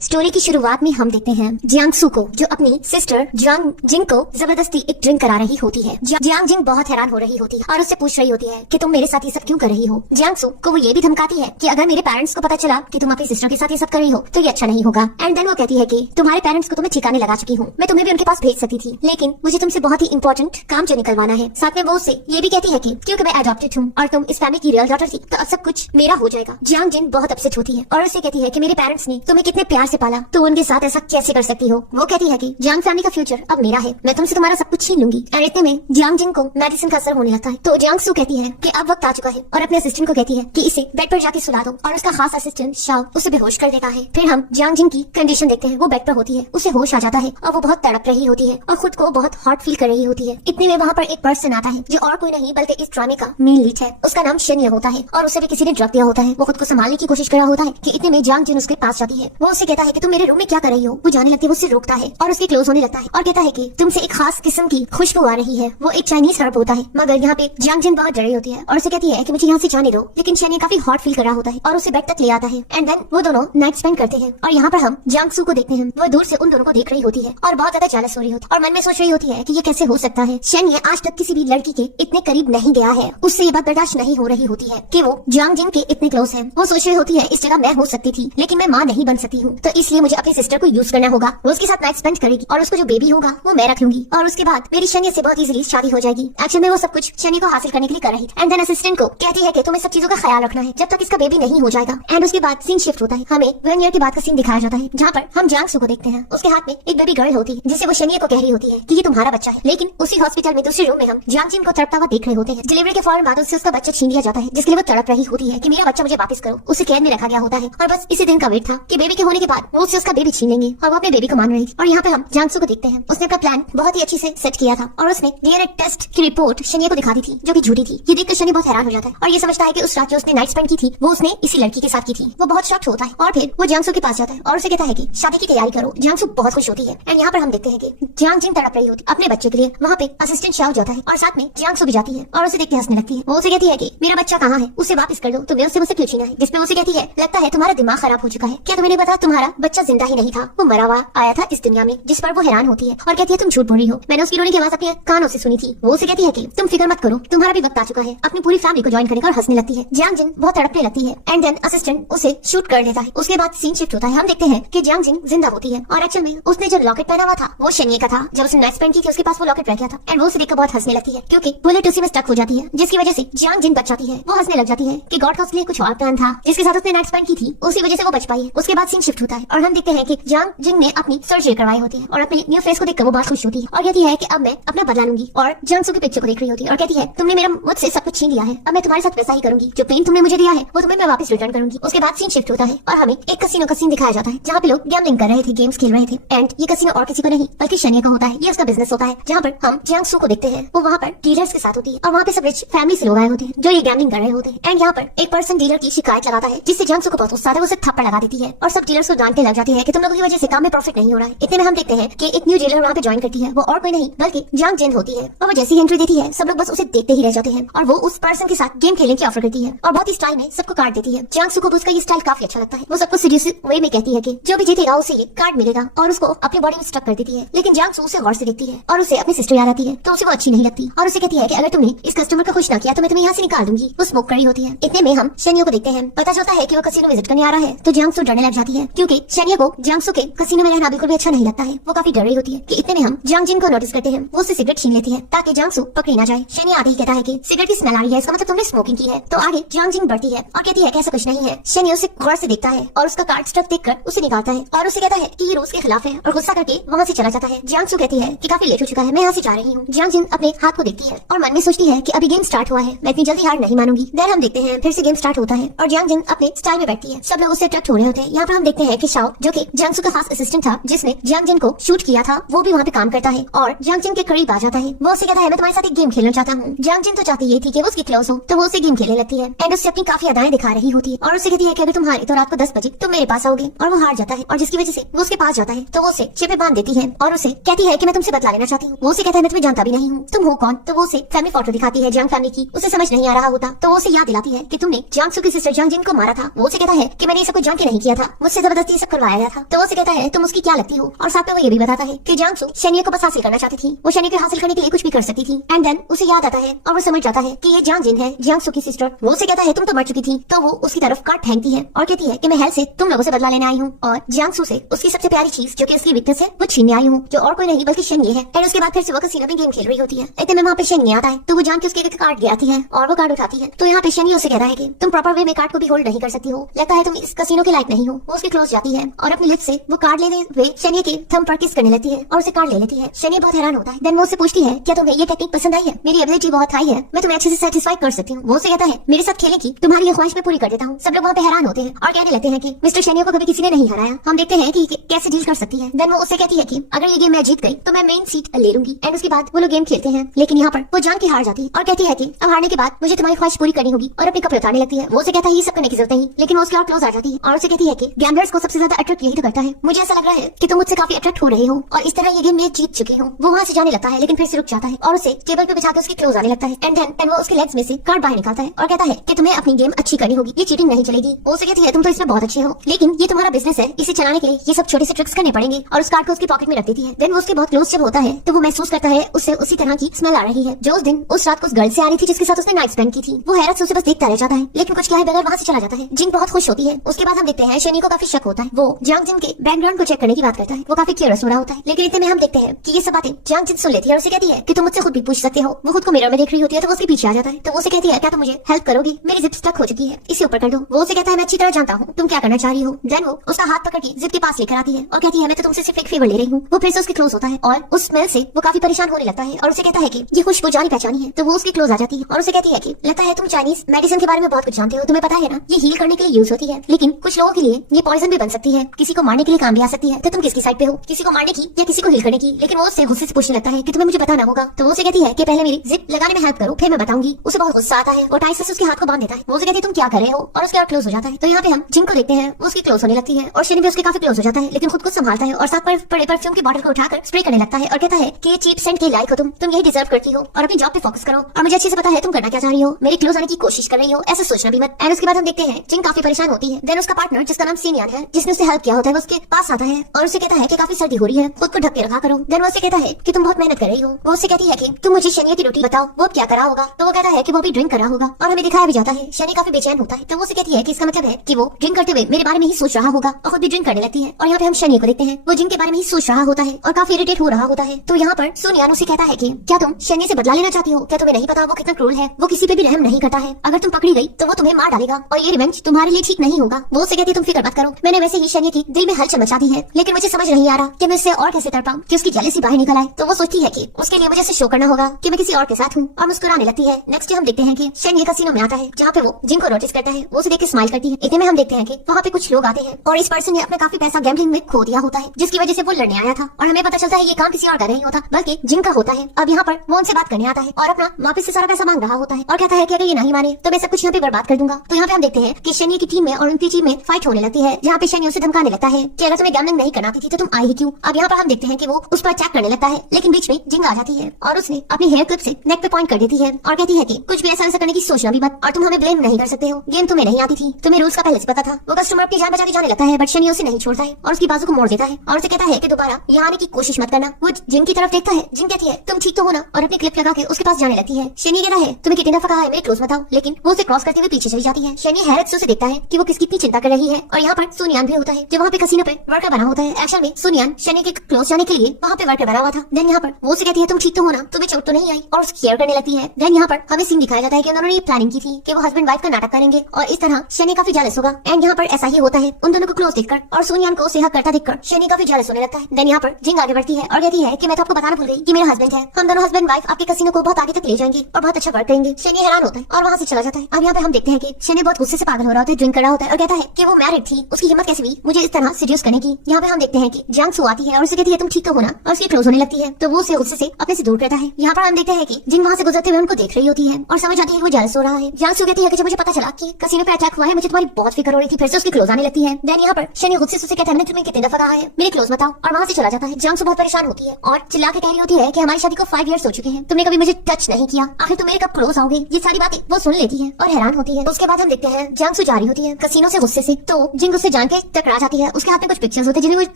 Story की शुरुआत में हम देखते हैं जियांग सू को, जो अपनी सिस्टर जियांग जिंग को जबरदस्ती एक ड्रिंक करा रही होती है। जियांग जिंग बहुत हैरान हो रही होती है और उससे पूछ रही होती है कि तुम मेरे साथ ये सब क्यों कर रही हो। जियांग सू को वो ये भी धमकाती है कि अगर मेरे पेरेंट्स को पता चला कि तुम अपनी सिस्टर के साथ ये सब कर रही हो तो ये अच्छा नहीं होगा। एंड देन वो कहती है कि तुम्हारे पेरेंट्स को तो मैं ठिकाने लगा चुकी हूँ, मैं तुम्हें भी उनके पास भेज सकती थी, लेकिन मुझे तुमसे बहुत ही इंपॉर्टेंट काम जो निकलवाना है। साथ में वो उससे ये भी कहती है कि क्योंकि मैं अडॉप्टेड हूँ और तुम इस फैमिली की रियल डॉटर थी तो अब सब कुछ मेरा हो जाएगा। जियांग जिंग बहुत अपसेट होती है और उसे कहती है कि मेरे पेरेंट्स ने तुम्हें कितने प्यार से पाला, तो उनके साथ ऐसा कैसे कर सकती हो। वो कहती है कि जियांग फैमिली का फ्यूचर अब मेरा है, मैं तुमसे तुम्हारा सब कुछ छीन लूंगी। और इतने में जियांग जिंग को मेडिसिन का असर होने लगता है, तो जियांग सू कहती है कि अब वक्त आ चुका है और अपने असिस्टेंट को कहती है कि इसे बेड पर जाके सुला दो और उसका खास असिस्टेंट शाओ उसे बेहोश कर देता है। फिर हम जियांग जिंग की कंडीशन देखते हैं, वो बेड पर होती है, उसे होश आ जाता है और वो बहुत तड़प रही होती है और खुद को बहुत हॉट फील कर रही होती है। इतने में वहाँ पर एक पर्सन आता है जो और कोई नहीं बल्कि इस ड्रामे का मेन लीड है। उसका नाम शेनिया होता है और उसे भी किसी ने ड्रग दिया होता है। वो खुद को संभालने की कोशिश कर रहा होता है कि इतने में जियांग जिंग उसके पास जाती है। वो उससे कहता है कि तुम मेरे रूम में क्या कर रही हो। वो जाने लगती है, वो उससे रोकता है और उसके क्लोज होने लगता है और कहता है कि तुमसे एक खास किस्म की खुशबू आ रही है। वो एक चाइनीज हर्ब होता है, मगर यहाँ पे जियांग जिंग बहुत डरी होती है और उसे कहती है कि मुझे यहाँ से जाने दो, लेकिन शेनिया काफी हॉट फील कर रहा होता है और उसे बेड तक ले आता है। एंड देन वो दोनों नाइट स्पेंड करते हैं और यहाँ पर हम जियांग सू को देखते हैं। वो दूर से उन दोनों को देख रही होती है और बहुत ज्यादा जेलस हो रही होती है और मन में सोच रही होती है कि ये कैसे हो सकता है। शेनिया आज तक किसी भी लड़की के इतने करीब नहीं गया है, उससे ये बात बर्दाश्त नहीं हो रही होती है कि वो जियांग जिंग के इतने क्लोज है। वो सोच रही होती है इस जगह मैं हो सकती थी, लेकिन मैं माँ नहीं बन सकती हूँ, तो इसलिए मुझे अपनी सिस्टर को यूज करना होगा। वो उसके साथ नाइट स्पेंड करेगी और उसको जो बेबी होगा वो मैं रखूंगी और उसके बाद मेरी शनिया से बहुत इजीली शादी हो जाएगी। एक्चुअल में वो सब कुछ शनि को हासिल करने के लिए कर रही थी। एंड देन असिस्टेंट को कहती है कि तुम्हें सब चीजों का ख्याल रखना है जब तक इसका बेबी नहीं हो जाएगा। एंड उसके बाद सीन शिफ्ट होता है, हमें 1 ईयर के बाद का सीन दिखाया जाता है जहाँ पर हम जियांग सू को देखते हैं। उसके हाथ में एक बेबी गर्ल होती है जिसे वो शनिया को कह रही होती है कि ये तुम्हारा बच्चा है, लेकिन उसी हॉस्पिटल में दूसरे रूम में हम जियांग जिंग को तड़पता हुआ देख रहे होते हैं। डिलीवरी के फौरन बाद उससे उसका बच्चा छीन लिया जाता है, जिसके लिए वो तड़प रही होती है कि मेरा बच्चा मुझे वापस करो। उसे कैद में रखा गया होता है और बस इसी दिन का वेट था कि बेबी के होने के बाद वो उससे उसका बेबी छीन लेंगे और वो अपने बेबी को मान रही थी। और यहाँ पे हम जियांग सू को देखते हैं, उसने अपना प्लान बहुत ही अच्छी से सेट किया था और उसने डीएनए टेस्ट की रिपोर्ट शनिया को दिखा दी थी जो कि झूठी थी। ये देखकर शनि बहुत हैरान हो जाता है और ये समझता है कि उस रात जो उसने नाइट स्पेंड की थी वो उसने इसी लड़की के साथ की थी। वो बहुत शॉक्ड होता है और फिर वो जियांग सू के पास जाता है और उसे कहता है कि शादी की तैयारी करो। जियांग सू बहुत खुश होती है एंड यहाँ पर हम देखते हैं कि जियांग जिंग तड़प रही होती है अपने बच्चे के लिए। वहाँ पे असिस्टेंट शाओ जाता है और साथ में जियांग सू भी जाती है और उसे देखते हंसने लगती है। वो उसे कहती है कि मेरा बच्चा कहाँ है, उसे वापस कर दो, तुम्हें उससे मुझसे क्यों छीना है। जिसपे उसे कहती है लगता है तुम्हारा दिमाग खराब हो चुका है, क्या तुम्हें नहीं पता तुम्हारा बच्चा जिंदा ही नहीं था, वो मरा हुआ आया था इस दुनिया में। जिस पर वो हैरान होती है और कहती है तुम झूठ बोल रही हो, मैंने उसकी रोने की आवाज अपने कानों से सुनी थी। वो उसे कहती है कि तुम फिक्र मत करो, तुम्हारा भी वक्त आ चुका है अपनी पूरी फैमिली को ज्वाइन करने का, और हंसने लगती है। जियांग जिंग बहुत तड़पने लगती है एंड देन असिस्टेंट उसे शूट कर देता है। उसके बाद सीन शिफ्ट होता है, हम देखते हैं कि जियांग जिंग जिंदा होती है और एक्चुअल में उसने जो लॉकेट पहना हुआ था वो शनिया का था। जब उसने नाइट स्पेंड की थी उसके पास वो लॉकेट रह गया था एंड वो उसे देखकर बहुत हंसने लगती है क्योंकि बुलेट उसी में स्टक हो जाती है, जिसकी वजह से जियांग जिंग बच जाती है। वो हंसने लग जाती है कि गॉड का उसके लिए कुछ और प्लान था, जिसके साथ उसने नाइट स्पेंड की थी उसी वजह से वो बच पाई है। उसके बाद सीन शिफ्ट होता है और हम देखते हैं कि जियांग जिंग ने अपनी सर्जरी करवाई होती है और अपने न्यू फेस को देखकर वो बहुत खुश होती है और कहती है कि अब मैं अपना बदला लूंगी। और जियांग सू की पिक्चर को देख रही होती है और कहती है तुमने मेरा मुझसे सब कुछ छीन लिया है, अब मैं तुम्हारे साथ वैसा ही करूंगी, जो पेन तुमने मुझे दिया है वो तुम्हें मैं वापस रिटर्न करूंगी। उसके बाद सीन शिफ्ट होता है और हमें एक कसिनो का सीन दिखाया जाता है जहाँ पे लोग गैम्बलिंग कर रहे थे, गेम्स खेल रहे थे। एंड ये कसिनो और किसी को नहीं बल्कि शनिया का होता है, ये उसका बिजनेस होता है। जहाँ पर हम जियांग सू को देखते हैं, वो वहाँ पर डीलर्स के साथ होती है और वहाँ पे सब रिच फैमिली से लोग आए होते हैं जो ये गैम्बलिंग कर रहे होते हैं। एंड यहाँ पर एक पर्सन डीलर की शिकायत लगाता है जिससे जियांग सू को बहुत गुस्सा आता है, वो उसे थप्पड़ लगा देती है और सब डीलर्स को डांटने लग जाती है कि तुम लोगों की वजह से काम में प्रॉफिट नहीं हो रहा है। इतने में हम देखते हैं कि एक न्यू डीलर वहाँ पे ज्वाइन करती है, वो और कोई नहीं बल्कि जियांग जिन होती है। और वो जैसी एंट्री देती है सब लोग बस उसे देखते ही रह जाते हैं और वो उस पर्सन के साथ गेम खेलने की ऑफर करती है और बहुत ही स्टाइल में सबको कार्ड देती है। जियांग सू को उसका ये स्टाइल काफी अच्छा लगता है। वो सबको सीरियस वे में कहती है कि जो भी जीतेगा उसे ये कार्ड मिलेगा और उसको अपनी बॉडी में स्टक कर देती है। लेकिन जियांग सू उसे गौर से देखती है और उसे अपनी सिस्टर याद आती है तो उसे वो अच्छी नहीं लगती और उसे कहती है कि अगर तुमने इस कस्टमर को खुश ना किया तो मैं तुम्हें यहाँ से निकाल दूंगी। वो स्मोक करी होती है। इतने में हम शनिया को देखते हैं, पता चलता है कि वो कसिनो विजिट करने आ रहा है तो जियांग सू डरने लग जाती है क्योंकि शनिया को जियांग सू के कसिनो में रहना बिल्कुल भी अच्छा नहीं लगता है। वो काफी डर रही होती है कि इतने में हम जियांग जिन को नोटिस करते हैं, वो उससे सिगरेट छीन लेती है ताकि जियांग सू पकड़ी ना जाए। शनिया आते ही कहता है कि सिगरेट की स्मेल आ रही है, इसका मतलब तुमने स्मोकिंग की है। तो आगे जियांग जिन बढ़ती है और कहती है कि ऐसा कुछ नहीं है। शनिया उसे गौर से देखता है और उसका कार्ड स्टफ देखकर उसे निकालता है और उसे कहता है कि ये रूल्स के खिलाफ है और गुस्सा करके वहाँ से चला जाता है। जियांग सू कहती है कि काफी लेट हो चुका है, मैं यहाँ से जा रही हूँ। जियांग जिन अपने हाथ को देखती है और मन में सोचती है कि अभी गेम स्टार्ट हुआ है, मैं इतनी जल्दी हार नहीं मानूंगी। देन हम देखते हैं फिर से गेम स्टार्ट होता है और जियांग जिन अपने स्टाइल में बैठती है, सब लोग उससे अट्रैक्ट हो रहे होते हैं। यहाँ पर हम देखते हैं कि शाओ जो कि जियांग सू का खास असिस्टेंट था जिसने जियांग जिन को शूट किया था, वो भी वहाँ पे काम करता है और जियांग जिन के करीब आ जाता है। वो उसे कहता है मैं तुम्हारे साथ एक गेम खेलना चाहता हूँ। जियांग जिन तो चाहती ये थी कि वो उसकी क्लोज हो तो वो उसे गेम खेलने लगती है एंड उससे अपनी काफी अदाएं दिखा रही होती है और उसे कहती है कि अगर तुम हारे तो रात को 10 बजे तुम मेरे पास आओगे। और वो हार जाता है और जिसकी वजह से वो उसके पास जाता है तो वो उसे चिपे बांध देती है और उसे कहती है कि मैं तुमसे बदला लेना चाहती हूँ। वो उसे कहता है मैं तुम्हें जानता भी नहीं हूँ, तुम हो कौन। तो वो उसे फैमिली फोटो दिखाती है जियांग फैमिली की। उसे समझ नहीं आ रहा होता तो वो उसे याद दिलाती है कि तुमने जियांग सू की सिस्टर जियांग जिन को मारा था। वो उसे कहता है कि मैंने ये सब कुछ जान के नहीं किया था, मुझसे जबरदस्ती जबरदस्ती सब करवाया गया था। तो वो उसे कहता है तुम उसकी क्या लगती हो, और साथ में वो ये भी बताता है कि जियांग सू शनिया को बस हासिल करना चाहती थी, वो शनिया को हासिल करने के लिए कुछ भी कर सकती थी। एंड देन उसे याद आता है और वो समझ जाता है कि ये जियांग जिन है, जियांग सू की सिस्टर। वो उसे कहता है तुम तो मर चुकी थी, तो वो उसकी तरफ कार्ड फेंकती है और कहती है कि मैं हेल से तुम लोगों से बदला लेने आई हूँ, और जियांग सू से उसकी सबसे प्यारी चीज जो कि उसकी वीकनेस है वो छीनने आई हूँ, जो और कोई नहीं बल्कि शनिया है। एंड उसके बाद फिर से वो कसीनो में गेम खेल रही होती है। इतने में वहाँ पे शनिया आता है, तो वो जान के उसके एक कार्ड ले आती है और वो कार्ड उठाती है। तो यहाँ पे शनिया उसे कहता है कि तुम प्रॉपर वे में कार्ड को भी होल्ड नहीं कर सकती हो, लगता है तुम इस कसीनो के लायक नहीं हो। वो उसके क्लोज जाती है और अपनी लिप्स से वो कार्ड लेने हुए शनिया के थंब पर किस करने लगती है और उसे कार्ड ले लेती है। शनिया बहुत हैरान होता है। देन वो उससे पूछती है क्या तुम्हें ये टेक्निक पसंद आई है, मेरी एबिलिटी बहुत हाई है, मैं तुम्हें अच्छे से सेटिस्फाई कर सकती हूँ। वो उसे कहता है मेरे साथ खेलने की तुम्हारी ये ख्वाहिश मैं पूरी कर देता हूँ। सब लोग वहाँ पे हैरान होते हैं और कहने लगते हैं कि मिस्टर शनिया को कभी किसी ने नहीं हराया, हम देखते हैं कि कैसे डील कर सकती है। देन वो उससे कहती है कि अगर ये गेम मैं जीत गई तो मैं मेन सीट ले लूंगी। एंड उसके बाद वो लोग गेम खेलते हैं, लेकिन यहाँ पर वो जान के हार जाती है और कहती है कि अब हारने के बाद मुझे तुम्हारी ख्वाहिश पूरी करनी होगी, और अपने कपड़े उतारने लगती है। वो उसे कहता है ये सब करने की जरूरत नहीं, लेकिन वो उसके और क्लोज आ जाती है और उसे कहती है कि गैम्बलर्स को सबसे ज्यादा अट्रैक्ट यही तो करता है, मुझे ऐसा लग रहा है कि तुम मुझसे काफी अट्रैक्ट हो रहे हो और इस तरह ये गेम मैं जीत चुकी हूँ। वो वहाँ से जाने लगता है, लेकिन फिर से रुक जाता है और उसे टेबल पे बिछा के उसके क्लोज आने लगता है। एंड देन वो उसके लेग्स में से कार्ड बाहर निकालता है और कहता है कि तुम्हें अपनी गेम अच्छी करनी होगी, ये चीटिंग नहीं चलेगी। वो उसे कहती है तुम तो इसमें बहुत अच्छे हो, लेकिन ये तुम्हारा बिजनेस है, इसे चलाने के लिए ये सब छोटे से ट्रिक्स करने पड़ेंगे, और उस कार्ड को उसकी पॉकेट में रख देती है। देन वो उसके बहुत क्लोज जब होता है तो वो महसूस करता है उससे उसी तरह की स्मेल आ रही है जो उस दिन उस रात को उस गर्ल से आ रही थी जिसके साथ उसने नाइट स्पेंड की थी। वो हैरत से उसे बस देखता रह जाता है, लेकिन कुछ क्या है बगैर वहाँ से चला जाता है। जिंग बहुत खुश होती है। उसके बाद हम देखते हैं शनी को काफी शक होता है, वो जियांग जिन के बैकग्राउंड को चेक करने की बात करता है। वो काफी क्यूरियस हो रहा होता है, लेकिन इतने में हम देखते हैं कि ये सब बातें जियांग जिन सुन लेती है और उसे कहती है कि तुम मुझसे खुद भी पूछ सकते हो। वो खुद को मिरर में देख रही होती है तो वो उसके पीछे आ जाता है। तो वो उसे कहती है क्या तुम मुझे हेल्प करोगी, मेरी जिप स्टक हो चुकी है, इसे ऊपर कर दो। वो उसे कहता है मैं अच्छी तरह जानता हूँ तुम क्या करना चाह रही हो। देन वो उसका हाथ पकड़ के जिप के पास लेकर आती है और कहती है मैं तो तुमसे सिर्फ एक फेवर ले रही हूँ। वो फिर से उसके क्लोज होता है और उस स्मेल से वो काफी परेशान होने लगता है और उसे कहता है कि ये खुशबू जानी पहचानी है। तो वो उसके क्लोज आ जाती है और उसे कहती है कि लगता है तुम चाइनीज मेडिसिन के बारे में बहुत कुछ जानते हो, तुम्हें पता है ना ये हील करने के लिए यूज होती है, लेकिन कुछ लोगों के लिए ये पॉइजन भी बन सकती है, किसी को मारने के लिए काम भी आ सकती है। तो तुम किसकी साइड पे हो, किसी को मारने की या किसी को हील करने की। लेकिन वो उससे गुस्से से पूछने लगता है कि तुम्हें मुझे बताना होगा। तो वो उसे कहती है कि पहले मेरी जिप लगाने में हेल्प करो फिर मैं बताऊंगी। उसे बहुत गुस्सा आता है और टाइट से उसके हाथ को बांध देता है। वो उसे कहती है तुम क्या कर रहे हो, और उसके हाथ क्लोज हो जाता है। तो यहाँ पे हम जिंग को देखते हैं, वो उसकी क्लोज होने लगती है और शनि भी उसके काफी क्लोज हो जाता है, लेकिन खुद को संभालता है और साथ पर पड़े परफ्यूम की बोतल को उठाकर स्प्रे करने लगता है और कहता है कि ये चीप सेंट के लायक हो तुम यही डिजर्व करती हो और अपनी जॉब पे फोकस करो, और मुझे अच्छे से पता है तुम करना क्या चाह रही हो, मेरे क्लोज आने की कोशिश कर रही हो, ऐसा सोचना भी मत। एंड उसके बाद हम देखते हैं जिंग काफी परेशान होती है। देन उसका पार्टनर जिसका नाम सीनियन है, जिसने उसे हेल्प किया होता है, वो उसके पास आता है और उसे कहता है कि काफी सर्दी हो रही है, खुद को ढक के रखा करो। देन वो उसे कहता है कि तुम बहुत मेहनत कर रही हो। वो उससे कहती है कि तुम मुझे शनिया की रोटी बताओ वो क्या करा होगा। तो वो कहता है कि वो भी ड्रिंक करा होगा और हमें दिखाया भी जाता है शनि काफी बेचैन होता है। तो वो उसे कहती है कि इसका मतलब है कि वो ड्रिंक करते हुए मेरे बारे में ही सोच रहा होगा और खुद भी ड्रिंक करने लगती है। और यहाँ पे हम शनि को देखते हैं, वो जिंग के बारे में ही सोच रहा होता है और काफी इरिटेट हो रहा होता है। तो यहाँ पर सुनियान उसे कहता है कि क्या तुम शनि से बदला लेना चाहती हो, क्या तुम्हें नहीं पता वो कितना क्रूर है, वो किसी पे भी रहम नहीं करता है, अगर तुम पकड़ी गई तो वो तुम्हें मार डालेगा और ये रिवेंज तुम्हारे लिए ठीक नहीं होगा। वो उसे कहती है तुम फिक्र मत करो, मैंने वैसे ही शनि की दिल में हलचल मचा दी है, लेकिन मुझे समझ नहीं आ रहा कि मैं इससे और कैसे तड़पाऊं कि उसकी जेलसी बाहर निकल आए। तो वो सोचती है कि उसके लिए मुझे इसे शो करना होगा कि मैं किसी और के साथ हूँ और मुस्कुराने लगती है। नेक्स्ट हम देखते हैं कि शनि कसीनो में आता है जहाँ पे वो जिंग को नोटिस करता है, वो उसे देख के स्माइल करती है। इतने में हम देखते हैं कि वहाँ पे कुछ लोग आते हैं और इस पर्सन ने अपना काफी पैसा गैम्बलिंग में खो दिया होता है, जिसकी वजह से वो लड़ने आया था और हमें पता चलता है ये काम किसी और का नहीं होता बल्कि जिंग का होता है। अब यहाँ पर वो उनसे बात करने आता है और अपना वापस से सारा पैसा मांग रहा होता है और कहता है कि अगर ये नहीं माने तो मैं सब कुछ यहाँ पे बर्बाद कर दूंगा। तो यहाँ पे हम देखते हैं कि शनि की टीम में और उनकी टीम में फाइट होने लगती है, जहाँ पे शनि उसे धमकाने लगता है कि अगर तुम्हें गैम्बलिंग नहीं करना थी तो तुम आई ही क्यों। अब यहाँ पर हम देखते हैं कि वो उस पर अटैक करने लगता है, लेकिन बीच में जिंग आ जाती है और उसने अपनी हेयर क्लिप से नेक पे पॉइंट कर देती है और कहती है कि कुछ भी ऐसा करने की सोचना भी मत और तुम हमें ब्लेम नहीं कर सकते हो, गेम तुम्हें नहीं आती थी, तुम्हें रूल्स का पहले से पता था। वो कस्टमर अपनी जान बचा के जाने लगता है बट शनि उसे नहीं छोड़ता है और उसकी बाजू को मोड़ देता है और उसे कहता है कि दोबारा यहाँ आने की कोशिश मत करना। वो जिंग की तरफ देखता है, जिंग कहती है तुम ठीक तो हो ना, और अपनी क्लिप लगा के उसके पास जाने लगती है। शनि कहता है तुम्हें कितनी दफा कहा है मेरे क्लोज बताओ, लेकिन वो उसे क्रॉस करते हुए पीछे चली जाती है। शनि हैरत से उसे देखता है कि वो किसकी इतनी चिंता कर रही है और यहाँ पर सुनियान भी होता है जो वहाँ पे कसीनो पे वर्कर बना होता है। एक्चुअल में सुनियान शनि के क्लोज जाने के लिए वहाँ पे वर्कर बना हुआ था। देन यहाँ पर वो उसे कहती है तुम ठीक तो हो ना, तुम्हें चोट तो नहीं आई, और उसकी केयर करने लगती है। देन यहाँ पर हमें सीन दिखाया जाता है कि उन्होंने ये प्लानिंग की थी कि वो हस्बैंड वाइफ का नाटक करेंगे और इस तरह शनि काफी जेलस होगा। एंड यहाँ पर ऐसा ही होता है, उन दोनों को क्लोज देखकर और सुनियान को सेहत करता देखकर शनि काफी जेलस होने लगता है। देन यहाँ पर जिंग आगे बढ़ती है और कहती है कि मैं तो आपको बताना भूल गई कि मेरा हस्बैंड है, हम दोनों हस्बैंड वाइफ आपके कसीनो को बहुत आगे तक ले जाएंगे और बहुत अच्छा वर्क करेंगे। शनि हैरान होता है और वहाँ से चला जाता है। अब यहाँ पे हम देखते हैं कि शनि बहुत गुस्से से पागल हो रहा होता है, ड्रिंक कर रहा होता है और कहता है कि वो मैरिड थी, उसकी हिम्मत कैसे हुई मुझे इस तरह सीड्यूस करने की। यहाँ पे हम देखते हैं कि जियांग सू आती है और उसे कहती है तुम ठीक तो हो ना, और उसकी क्लोज होने लगती है तो वो उसे गुस्से से अपने से दूर करता है। यहाँ पर हम देखते हैं कि जिंग वहाँ से गुजरते हुए उनको देख रही होती है और समझ आती है वो जेलस हो रहा है। जियांग सू कहती है कि जब मुझे पता चला कि कसीनो पे अटैक हुआ है मुझे तुम्हारी बहुत फिक्र हो रही थी, फिर से उसकी क्लोज आने लगती है। देन यहाँ पर शनि गुस्से से उसे कहता है मैंने तुम्हें कितने दफा कहा है मेरे क्लोज बताओ, और वहाँ से चला जाता है। जियांग सू बहुत परेशान होती है और चिल्ला के कह रही होती है कि हमारी शादी को 5 इयर्स हो चुके हैं, तुमने कभी मुझे टच नहीं किया, आखिर तुम मेरे कब क्लोज आओगे। ये सारी बातें वो सुन लेती है और हैरान होती है। उसके बाद हम देखते हैं जियांग सू जा रही होती है कसीनो से गुस्से से, तो जिंग उससे जान के टकरा जाती है। उसके हाथ में कुछ पिक्चर्स होते हैं जिन्हें वो